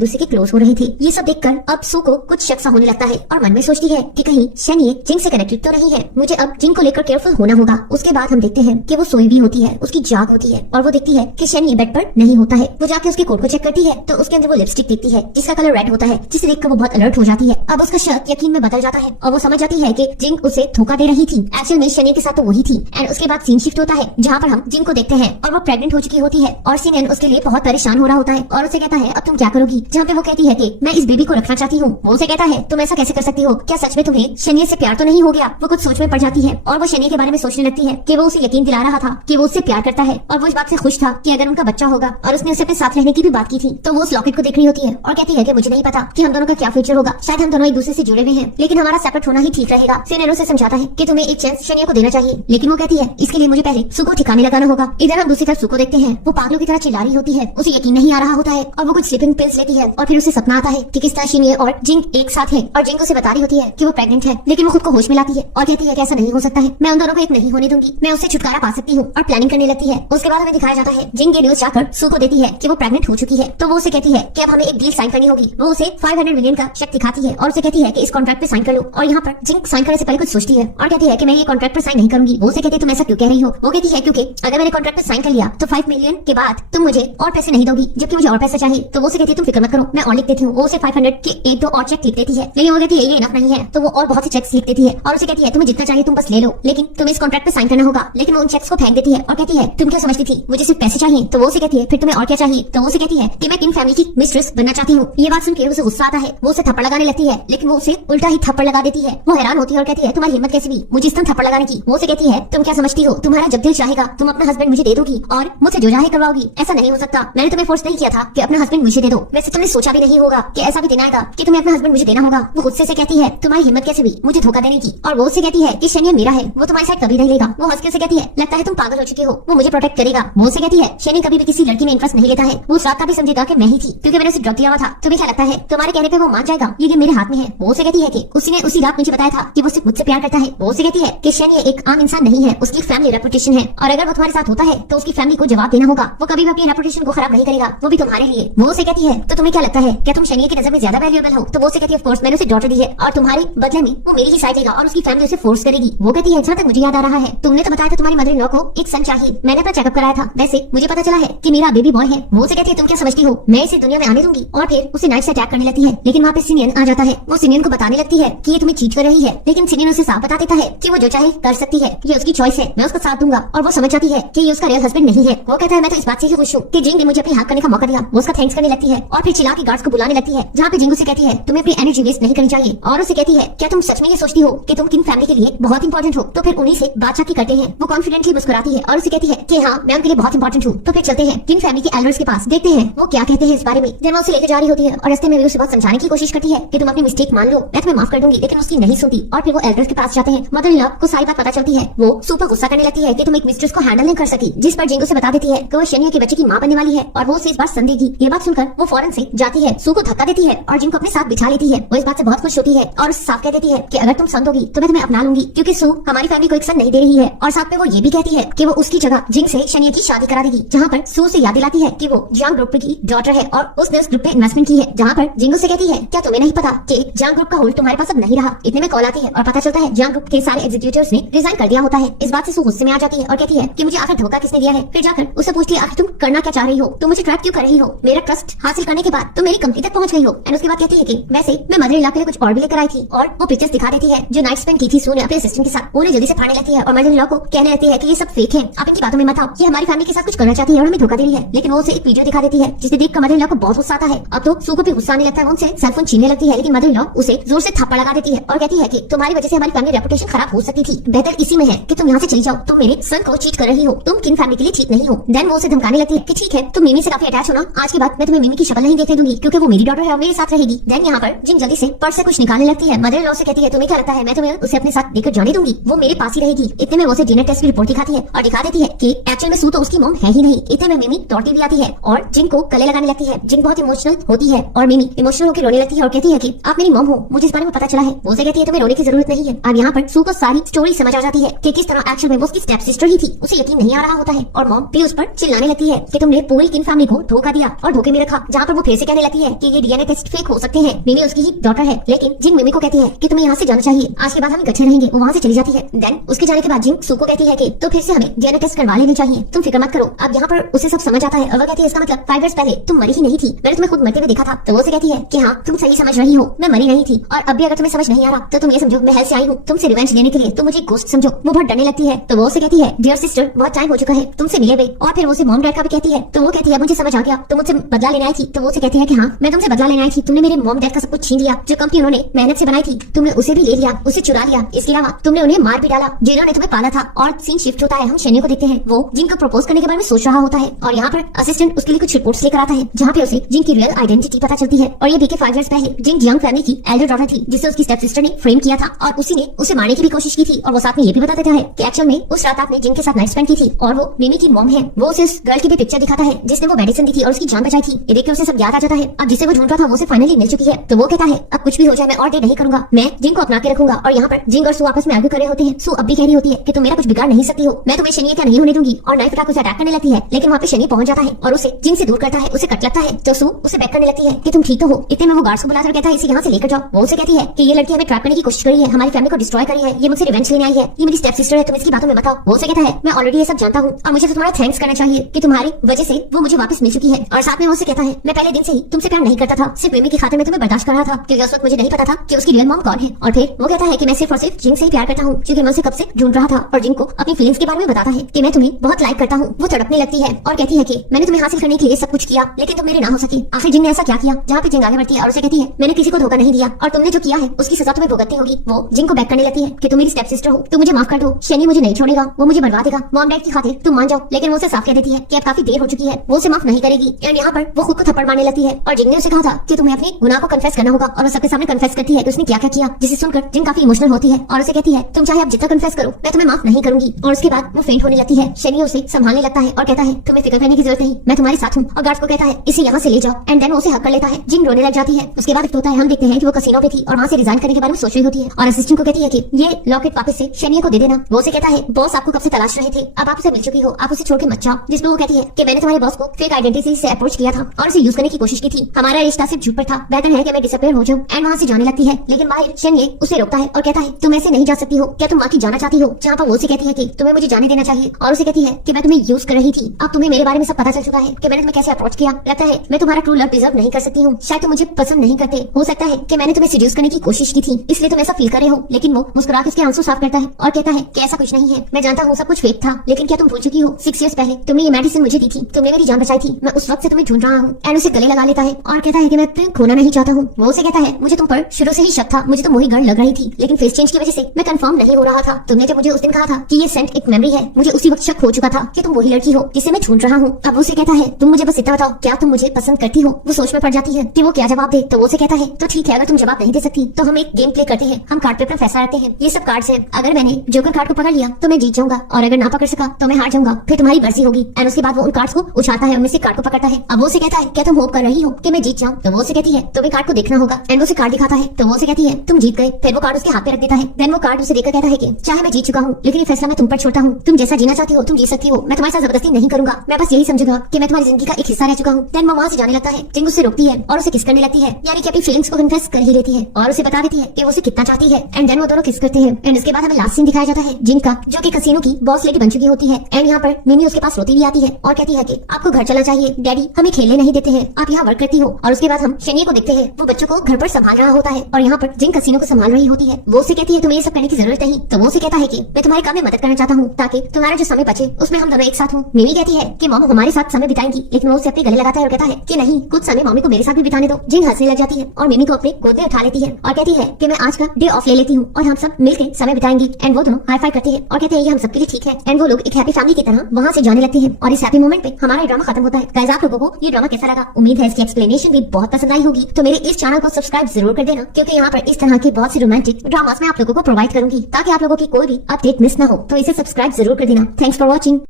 दूसरे के क्लोज हो रहे थे। ये सब देखकर अब सू को कुछ शक सा होने लगता है और मन में सोचती है कि कहीं शनि जिंग से कनेक्टेड तो नहीं है, मुझे अब जिंग को लेकर केयरफुल होना होगा। उसके बाद हम देखते हैं कि वो सोई भी होती है, उसकी जाग होती है और वो देखती है कि शनि बेड पर नहीं होता है। वो जाके उसके कोट को चेक करती है तो उसके अंदर वो लिपस्टिक देखती है जिसका कलर रेड होता है, जिसे देखकर वो बहुत अलर्ट हो जाती है। अब उसका शक यकीन में बदल जाता है और वो समझ जाती है कि जिंग उसे धोखा दे रही थी, एक्चुअल में शनि के साथ तो वही थी। एंड उसके बाद सीन शिफ्ट होता है जहाँ पर हम जिंग को देखते हैं और वो प्रेग्नेंट हो चुकी होती है और सीनियन उसके लिए बहुत परेशान हो रहा होता है और उसे कहता है अब तुम क्या करोगी, जहाँ पे वो कहती है कि मैं इस बेबी को रखना चाहती हूँ। वो उसे कहता है तुम ऐसा कैसे कर सकती हो, क्या सच में तुम्हें शनि से प्यार तो नहीं हो गया। वो कुछ सोच में पड़ जाती है और वो शनि के बारे में सोचने लगती है कि वो उसे यकीन दिला रहा था कि वो उससे प्यार करता है और वो इस बात से खुश था कि अगर उनका बच्चा होगा, और उसने उसे अपने साथ रहने की भी बात की थी। तो वो उस लॉकेट को देख रही होती है और कहती है कि मुझे नहीं पता कि हम दोनों का क्या फ्यूचर होगा, शायद हम दोनों एक दूसरे से जुड़े हुए हैं, लेकिन हमारा सेपरेट होना ही ठीक रहेगा। सीनियन उसे समझाता है कि तुम्हें एक चांस शनि को देना चाहिए, लेकिन वो कहती है इसके लिए मुझे पहले सू को ठिकाने लगाना होगा। इधर हम दूसरी तरफ सू को देखते हैं, वो पागलों की तरह चिल्ला रही होती है, उसे यकीन नहीं आ रहा होता है और वो कुछ स्लीपिंग पिल्स लेती है और फिर उसे सपना आता है कि किस तरह शनि और जिंग एक साथ है और जिंग उसे बता रही होती है कि वो प्रेग्नेंट है, लेकिन वो खुद को होश में लाती है और कहती है कि ऐसा नहीं हो सकता है, मैं उन दोनों को एक नहीं होने दूंगी, मैं उससे छुटकारा पा सकती हूँ, और प्लानिंग करने लगती है। उसके बाद हमें दिखाया जाता है जिंग ये न्यूज जाकर सू को देती है कि वो प्रेग्नेंट हो चुकी है। तो वो उसे कहती है कि अब हमें एक डील साइन करनी होगी। वो उसे 500 मिलियन का चेक दिखाती है और उसे कहती है कि इस कॉन्ट्रैक्ट पे साइन कर लो। और यहाँ पर जिंग साइन करने से पहले कुछ सोचती है और कहती है कि मैं ये कॉन्ट्रैक्ट पर साइन नहीं करूंगी। वो उसे कहती है तुम ऐसा क्यों कह रही हो। वो कहती है क्योंकि अगर मैंने कॉन्ट्रैक्ट पे साइन कर लिया तो 5 मिलियन के बाद तुम मुझे और पैसे नहीं दोगी, जबकि मुझे और पैसा चाहिए। तो वो उसे कहती है तुम फिक्र मत करो, मैं और लिख देती हूँ। वो उसे 500 के एक दो और चेक लिख देती है, लेकिन वो कहती है ये इनफ नहीं है, तो वो और बहुत से चेक्स लिख देती है और उसे कहती है तुम्हें जितना चाहिए तुम बस ले लो, लेकिन तुम्हें इस कॉन्ट्रैक्ट पे साइन करना होगा। लेकिन वो उन चेक्स को फेंक देती है और कहती है तुम क्या समझती थी मुझे सिर्फ पैसे चाहिए। तो वो उसे कहती है फिर तुम्हें और क्या चाहिए। तो वो उसे कहती है कि मैं किंग फैमिली की मिस्ट्रेस बनना चाहती हूँ। ये बात सुनकर उसे गुस्सा आता है, वो उसे थप्पड़ लगाने लगती है, लेकिन वो उसे उल्टा ही थप्पड़ लगा देती है। वो हैरान होती है और कहती है तुम्हारी हिम्मत कैसे भी मुझे इस तरह थप्पड़ लगाने की। वो उसे कहती है तुम क्या समझती हो तुम्हारा जब दिल चाहेगा तुम अपना हस्बैंड मुझे दे दोगी और मुझसे जो चाहे करवाओगी, ऐसा नहीं हो सकता। मैंने तुम्हें फोर्स नहीं किया था कि अपना हस्बैंड मुझे दे दो, वैसे तुमने सोचा भी नहीं होगा कि ऐसा भी दिन आएगा कि तुम्हें अपना हस्बैंड मुझे देना होगा। वो गुस्से से कहती है तुम्हारी हिम्मत कैसे भी मुझे धोखा देने की। और वो उससे कहती है कि शनि मेरा है, वो तुम्हारी साइड कभी नहीं लेगा। वो हंस के से कहती है लगता है तुम पागल हो चुके हो, वो मुझे प्रोटेक्ट करेगा। वो उससे कहती है शनि कभी भी किसी लड़की में इंटरेस्ट नहीं लेता है, वो उस रात का भी समझेगा कि मैं ही थी क्योंकि मैंने उसे ड्रग दिया हुआ था। तुम्हें क्या लगता है तुम्हारे कहने पे वो मान जाएगा, ये मेरे हाथ में है। वो उसे कहती है कि उसने उसी रात मुझे बताया था कि वो सिर्फ मुझसे प्यार करता है। वो उसे कहती है कि शनि एक आम इंसान नहीं है, उसकी फैमिली रेपुटेशन है और अगर वो तुम्हारे साथ होता है तो उसकी फैमिली को जवाब देना होगा, वो कभी भी अपनी रेपुटेशन को खराब नहीं करेगा, वो भी तुम्हारे लिए। वो उसे कहती है तो तुम्हें क्या लगता है क्या तुम शनि की नजर में ज्यादा वैल्यूएबल हो। तो वो उसे कहती है ऑफ कोर्स मैंने उसे डॉटर दी है और तुम्हारे बदले में वो मेरी ही साइड लेगा और उसकी फैमिली उसे फोर्स करेगी। वो कहती है जहाँ तक मुझे याद आ रहा है तुमने तो बताया था तुम्हारी मदर इन लॉ को एक सन चाहिए, मैंने अपना चेकअप कराया था, वैसे मुझे पता चला है कि मेरा बेबी बॉय है। वो उसे कहती है तुम क्या समझती हो मैं इसे दुनिया में आने दूंगी। और फिर उसे नाइट से अटैक करने लगती है, लेकिन वहाँ पे सिनियन आ जाता है। वो सिनियन को बताने लगती है कि ये तुम्हें चीट कर रही है, लेकिन सिनियन उसे साफ बता देता है कि वो जो चाहे कर सकती है, ये उसकी चॉइस है, मैं उसका साथ दूंगा। और वो समझ जाती है कि ये उसका रियल हस्बैंड नहीं है। वो कहता है मैं तो इस बात से ही खुश हूँ कि जिंग मुझे अपनी हेल्प करने का मौका दिया, वो उसका थैंक्स करने लगती है और फिर चिल्ला के गार्ड्स को बुलाने लगती है, जहाँ पे जिंग उसे कहती है तुम्हें अपनी एनर्जी वेस्ट नहीं करनी चाहिए और उसे कहती है क्या तुम सच में ये सोचती हो कि तुम किन फैमिली के लिए बहुत इंपॉर्टेंट हो। तो फिर उन्हीं से बातचीत की करते हैं। वो कॉन्फिडेंटली मुस्कुराती है और उसे कहती है कि हाँ मैं उनके लिए बहुत इंपॉर्टेंट हूँ। तो फिर चलते हैं किन फैमिली के एल्डर्स के पास, देखते हैं वो क्या कहते हैं इस बारे में। जब वो उसे लेकर जा रही होती है और रास्ते में भी उसे बहुत समझाने की कोशिश करती है कि तुम अपनी मिस्टेक मान लो, मैं तुम्हें माफ कर दूंगी, लेकिन उसकी नहीं सुनती और फिर वो एल्डर्स के पास जाते हैं। मदर इन लॉ को सारी बात पता चलती है। वो सुपर गुस्सा करने लगती है कि तुम एक मिस्ट्रेस को हैंडल नहीं कर सकी, जिस पर जिंग उसे बता देती है कि वो शनिया के बच्चे की मां बनने वाली है और वो उसे इस बार सन देगी। ये बात सुनकर वो फौरन से जाती है, सू को धक्का देती है और जिंग को अपने साथ बिठा लेती है। वो इस बात से बहुत खुश होती है और साफ कह देती है कि अगर तुम सन दोगी तो मैं तुम्हें अपना लूंगी, क्योंकि सू हमारी फैमिली को एक सन नहीं दे रही है। और साथ में वो ये भी कहती है कि वो उसकी जगह जिंग से शनिया की शादी करा देगी, जहाँ पर सू से याद दिलाती है कि वो जियांग ग्रुप की डॉटर है और उसने उस ग्रुप में इन्वेस्टमेंट की है। जहाँ पर जिंग से कहती है क्या तुम्हें नहीं पता कि जियांग ग्रुप का होल्ड तुम्हारे पास अब नहीं रहा। इतने में कॉल आती है और पता चलता है जियांग ग्रुप के सारे एग्जीक्यूटिव्स ने रिजाइन कर दिया होता है। इस बात से सू गुस्से में आ जाती है और कहती है कि मुझे आखिर धोखा किसने दिया है। फिर जाकर उसे पूछती है आखिर तुम करना क्या चाह रही हो, तुम मुझे ट्रैप क्यों कर रही हो। मेरा ट्रस्ट हासिल करने के बाद तुम मेरी कंपनी तक पहुंच गई हो। एंड उसके बाद कहती है कि वैसे मैं मदर इन लॉ के लिए कुछ और भी लेकर आई थी और वो पिक्चर्स दिखा देती है जो नाइट स्पेंड की थी सू ने अपने असिस्टेंट के साथ। उन्हें जल्दी से फाड़ने लगती है और मदर इन लॉ को कहने लगती है कि ये सब फेक है, आप इनकी बातों में मत आओ, ये हमारी फैमिली के साथ कुछ करना चाहती है और हमें धोखा दे रही है। लेकिन वो उसे एक वीडियो दिखा देती है जिसे देखकर मदर इन लॉ को बहुत गुस्सा आता है। अब तो सू को भी गुस्सा आने लगता है, वो उनसे सेलफोन छीनने लगती है, लेकिन मदर इन लॉ उसे जोर से थप्पड़ लगा देती है और कहती है कि तुम्हारी वजह से हमारी फैमिली रेपुटेशन खराब हो सकती थी, बेहतर इसी में है कि तुम यहाँ से चली जाओ, तुम मेरे सन को चीट कर रही हो, तुम किन फैमिली के लिए ठीक नहीं हो। देन वो उसे धमकाने लगती है कि ठीक है तुम मिमी से काफी अटैच हो ना, आज के बाद मैं तुम्हें मिमी की शक्ल नहीं देखने दूंगी क्योंकि वो मेरी डॉटर है और मेरे साथ रहेगी। देन यहाँ पर जिंग जल्दी से पर्स से कुछ निकालने लगती है। मदर इन लॉ से कहती है तुम्हें क्या लगता है मैं तुम्हें उसे अपने साथ लेकर जाने दूंगी, वो मेरे पास ही रहेगी। इतने में वो उसे डीएनए टेस्ट की रिपोर्ट दिखाती है और दिखा देती है कि एक्चुअल में सू तो उसकी मॉम है ही नहीं। इतने में मिमी दौड़ती भी आती है और जिंग को गले लगाने लगती है। जिंग बहुत इमोशनल होती है और मिमी इमोशनल होकर रोने लगती है और कहती है कि आप मेरी मॉम हो, मुझे इस बारे में पता चला है। वो उसे कहती है तुम्हें रोने की जरूरत नहीं है। अब यहाँ पर सू को सारी स्टोरी समझ आ जाती है कि किस तरह एक्चुअल में वो उसकी स्टेप सिस्टर ही थी। उसे यकीन नहीं आ रहा होता है और मॉम भी उस पर चिल्लाने लगती है कि तुमने पूरी किन फैमिली को धोखा दिया और धोखे में रखा। जहाँ पर वो फिर से कहने लगती है कि ये डीएनए टेस्ट फेक हो सकते हैं, मिमी उसकी ही डॉटर है। लेकिन जिंग मिमी को कहती है कि तुम्हें यहाँ से जाना चाहिए, आज के बाद हम इकट्ठे रहेंगे। वो वहाँ से चली जाती है। देन उसके जाने के बाद जिंग सू को कहती है कि तो फिर से हमें डीएनए टेस्ट करवा लेनी चाहिए, तुम फिक्र मत करो। अब यहाँ पर उसे सब समझ आता है और वो कहती है इसका मतलब 5 इयर्स पहले तुम मरी ही नहीं थी, मैंने तुम्हें खुद मरते हुए देखा था। तो वो से कहती है कि हाँ तुम सही समझ रही हो, मैं मरी नहीं थी और अब भी अगर तुम्हें समझ नहीं आ रहा तो तुम ये समझो मैं हेल से आई हूँ तुमसे रिवेंज लेने के लिए, तुम मुझे गोस्ट समझो। वो बहुत डरने लगती है। तो वो से कहती है डियर सिस्टर बहुत टाइम हो चुका है तुमसे मिले हुए। और फिर वो से मॉम डैड का भी कहती है। तो वो कहती है मुझे समझ आ गया, तुम मुझसे बदला लेने आई थी। तो वो से कहती है कि हाँ मैं तुमसे बदला लेने आई थी, तुमने मेरे मॉम डैड का सब कुछ छीन लिया, जो कंपनी उन्होंने मेहनत से बनाई थी तुमने उसे भी ले लिया, उसे चुरा लिया। इसके अलावा तुमने उन्हें मार भी डाला जिन्होंने तुम्हें पाला था। और सीन शिफ्ट होता है, हम शनिया को देखते हैं, वो जिंग को प्रपोज करने के बारे में सोच रहा होता है और यहाँ पर असिस्टेंट उसके लिए कुछ रिपोर्ट्स लेकर आता है जहाँ पे उसे जिंग की रियल आइडेंटिटी पता चलती है। और ये भी 5 इयर्स पहले जिंग जियांग फैमिली की एल्डर डॉटर थी जिसे उसकी स्टेप सिस्टर ने फ्रेम किया था और उसी ने उसे मारने की भी कोशिश की थी। और वो साथ में ये भी बता देता है कि एक्चुअल में उस रात आपने जिंग के साथ नाइट स्पेंड की थी और वो मिमी की मॉम है। वो उसे उस गर्ल की भी पिक्चर दिखाता है जिसने वो मेडिसिन दी थी और उसकी जान बचाई थी। ये देखकर उसे सब याद आ जाता है। अब जिसे वो ढूंढ रहा था वो उसे फाइनली मिल चुकी है। तो वो कहता है अब कुछ भी हो जाए मैं और देर नहीं करूंगा, मैं जिंग को अपना के रखूंगा। और यहाँ पर जिंग और सू आपस में आर्ग्यू कर रहे होते हैं। सू अब भी कह रही होती है कि तुम मेरा कुछ बिगाड़ नहीं सकती हो, मैं तुम्हें शनिया क्या नहीं होने दूंगी। और नाइफ उठाकर उसे अटैक करने लगती है, लेकिन वहाँ पे शनि पहुंच जाता है और उसे जिंग से दूर करता है, उसे कट लगता है। तो सू उसे बैक करने लगती है कि तुम ठीक तो हो। इतने में वो गार्ड्स को बुलाकर कहता है इसे यहाँ से लेकर जाओ। वो उसे कहती है कि ये लड़की हमें ट्रैप करने की कोशिश करी है, हमारी फैमिली को डिस्ट्रॉय करी है, ये मुझसे रिवेंज लेने आई है, ये मेरी स्टेप सिस्टर है, तुम इसकी बातों में बताओ। वो उसे कहता है मैं ऑलरेडी ये सब जानता हूँ और मुझे तुम्हारा थैंक्स करना चाहिए कि तुम्हारी वजह से वो मुझे वापस मिल चुकी है। और साथ में वो उसे कहता है मैं पहले दिन से ही तुमसे प्यार नहीं करता था, सिर्फ मिमी की खातिर मैं तुम्हें बर्दाश्त कर रहा था क्योंकि उस वक्त मुझे नहीं पता था कि उसकी रियल मॉम कौन है। और फिर वो कहता है कि मैं सिर्फ और सिर्फ जिंग से ही प्यार करता हूँ क्योंकि मैं उसे कब से ढूंढ रहा था। और जिंग को अपनी फीलिंग्स के बारे में बताता है कि मैं तुम्हें बहुत लाइक करता हूँ। वो तड़पने लगती है और कहती है कि मैंने तुम्हें हासिल करने के लिए सब कुछ किया लेकिन तुम मेरे ना हो सके। आखिर जिंग ने ऐसा क्या किया? जहाँ पे जिंग आगे बढ़ती है और उसे कहती है मैंने किसी को धोखा नहीं दिया और तुमने जो किया है उसकी सजा तुम्हें भुगतनी होगी। वो जिंग को बैक करने लगती है कि तुम मेरी स्टेप सिस्टर हो, तुम मुझे माफ कर दो, शनि मुझे नहीं छोड़ेगा, वो मुझे बर्बाद देगा, मॉम डैड की खातिर तुम मान जाओ। लेकिन वो उसे साफ कह देती है कि अब काफी देर हो चुकी है, वो उसे माफ नहीं करेगी। एंड यहाँ पर वो खुद को थप्पड़ मारने लगती है और जिंग ने उसे कहा था कि तुम्हें अपने गुनाह को कन्फेस करना होगा और वो सबके सामने कन्फेस करती है कि उसने क्या क्या किया, जिसे सुनकर जिंग काफी इमोशनल होती है और उसे कहती है तुम चाहे अब जितना कन्फेस करो मैं तुम्हें माफ नहीं करूंगी। और उसके बाद वो फेंट होने लगती है। शनि उसे संभालने लगता है और कहता है तुम्हें फिक्र करने की जरूरत नहीं, मैं तुम्हारे साथ हूँ। और गार्ड्स को कहता है इसे यहाँ से ले जाओ। एंड देन उसे हक कर लेता है। जिंग रोने लग जाती है। उसके बाद होता है हम देखते हैं कि वो कसिनो पे थी और वहाँ से रिजाइन करने के बारे में सोच रही होती है और असिस्टेंट को कहती है कि ये लॉकेट वापस से शनिया को दे देना। वो उसे कहता है बॉस आपको कब से तलाश रहे थे, अब आप उसे मिल चुकी हो, आप उसे छोड़ के मत जाओ। जिसमें वो कहती है कि मैंने तुम्हारे बॉस को फेक आइडेंटिटी से अप्रोच किया था और उसे यूज करने की कोशिश की थी, हमारा रिश्ता सिर्फ झूठ पर था, बेहतर है कि मैं डिसअपियर हो जाऊं। एंड वहाँ से जाने लगती है। लेकिन बाहर शनिया उसे रोकता है और कहता है तुम ऐसे नहीं जा सकती हो, क्या तुम वहाँ की जाना चाहती हो? जहाँ पर वो उसे कहती है कि तुम्हें मुझे जाने देना चाहिए और उसे कहती है कि मैं तुम्हें यूज कर रही थी, अब तुम्हें मेरे बारे में सब पता चल चुका है कि मैंने तुम्हें कैसे अप्रोच किया। लगता है मैं तुम्हारा ट्रू लव डिजर्व नहीं कर सकती हूँ, शायद तुम मुझे पसंद नहीं करते, हो सकता है कि मैंने तुम्हें सीड्यूस करने की कोशिश की थी इसलिए तुम ऐसा फील कर रहे हो। लेकिन वो मुस्कुरा के उसके आंसू साफ करता है और कहता है कि ऐसा कुछ नहीं है, मैं जानता हूँ सब कुछ फेक था, लेकिन क्या तुम भूल चुकी हो 6 इयर्स पहले तुमने ये मेडिसिन मुझे दी थी, तुमने मेरे मेरी जान बचाई थी, मैं उस वक्त से तुम्हें ढूंढ रहा हूँ। एंड उसे गले लगा लेता है और कहता है कि मैं तुम्हें खोना नहीं चाहता हूँ। वो उसे कहता है मुझे तुम पर शुरू से ही शक था, मुझे तुम वही गर्ल लग रही थी, लेकिन फेस चेंज की वजह से मैं कंफर्म नहीं हो रहा था। तुमने जब मुझे उस दिन कहा था कि ये सेंट एक मेमोरी है, मुझे उसी वक्त शक हो चुका था कि तुम वही लड़की हो जिसे मैं ढूंढ रहा हूँ। अब उसे कहता है तुम मुझे बस इतना बताओ, क्या तुम मुझे पसंद करती हो? वो सोच में पड़ जाती है कि वो क्या जवाब दे। तो वो उसे कहता है तो ठीक है, अगर तुम जवाब नहीं दे सकती तो हम एक गेम प्ले करते हैं, हम कार्ड पेपर फैसला रखते हैं। ये सब कार्ड्स हैं, अगर मैंने जोकर कार्ड को पकड़ लिया तो मैं जीत जाऊंगा, और अगर ना पकड़ सका तो मैं हार जाऊंगा, फिर तुम्हारी मर्जी होगी। एंड उसके बाद वो उन कार्ड्स को उछालता है, उनमें से कार्ड को पकड़ता है। अब वो उसे कहता है क्या तुम होप कर रही हो कि मैं जीत जाऊं? तो वो उसे कहती है तुम्हें कार्ड को देखना होगा। एंड वो उसे कार्ड दिखाता है, तो वो उसे कहती है तुम जीत गए। फिर वो कार्ड उसके हाथ पे रख देता है। देन वो कार्ड उसे देकर कहता है कि चाहे मैं जीत चुका हूँ, लेकिन ये फैसला मैं तुम पर छोड़ता हूँ। तुम जैसा जीना चाहती हो तुम जी सकती हो, मैं तुम्हारे साथ जबरदस्ती नहीं करूंगा। मैं बस यही समझूंगा कि मैं तुम्हारी जिंदगी का एक हिस्सा रह चुका हूँ। देन वो वहाँ से जाने लगता है। जिंग उससे रोकती है और उसे किस करने लगती है, यानी कि अपनी फीलिंग्स को कन्फेस कर ही लेती है और उसे बता देती है कि वो उसे कितना चाहती है। एंड देन वो दोनों किस करते हैं। एंड उसके बाद हमें लास्ट सीन दिखाया जाता है जिंग का, जो कि कसिनो की बॉस लेडी बन चुकी होती है। एंड यहाँ पर मिमी उसके पास रोती भी आती है और कहती है कि आपको घर चला चाहिए, डैडी हमें खेलने नहीं देते हैं, आप यहाँ वर्क करती हो। और उसके बाद हम शनिए को देखते हैं, वो बच्चों को घर पर संभाल रहा होता है और यहाँ पर जिंग कसिनो को संभाल रही होती है। वो उसे कहती है तुम्हें ये सब करने की जरूरत नहीं। तो वो उसे कहता है कि मैं तुम्हारे काम में मदद करना चाहता हूँ ताकि तुम्हारा जो समय बचे उसमें हम दोनों एक साथ हों। मिमी कहती है कि मॉम हमारे साथ समय बिताएंगी, लेकिन वो उसे अपने गले लगाता है और कहता है कि नहीं, कुछ समय मम्मी को मेरे साथ भी बिताने दो। जिंग हंसने लग जाती है और मिमी को अपने गोद में उठा लेती है और कहती है कि मैं आज का डे ऑफ ले लेती हूँ और हम सब मिलकर समय बिताएंगे। एंड वो दोनों हाई फाइव करते हैं और कहते हैं ये हम सबके लिए ठीक है। एंड वो लोग एक हैप्पी फैमिली की तरह वहाँ से जाने लगते हैं और इस हैप्पी मोमेंट पे हमारा ड्रामा खत्म होता है। गाइस आप लोगों को ये ड्रामा कैसा लगा? उम्मीद है इसकी एक्सप्लेनेशन भी बहुत पसंद आई होगी। तो मेरे इस चैनल को सब्सक्राइब जरूर कर देना, क्योंकि यहाँ पर इस तरह के बहुत से रोमांटिक ड्रामास मैं आप लोगों को प्रोवाइड करूंगी ताकि आप लोगों की कोई भी अपडेट मिस ना हो। तो इसे सब्सक्राइब जरूर कर देना। Thanks for watching.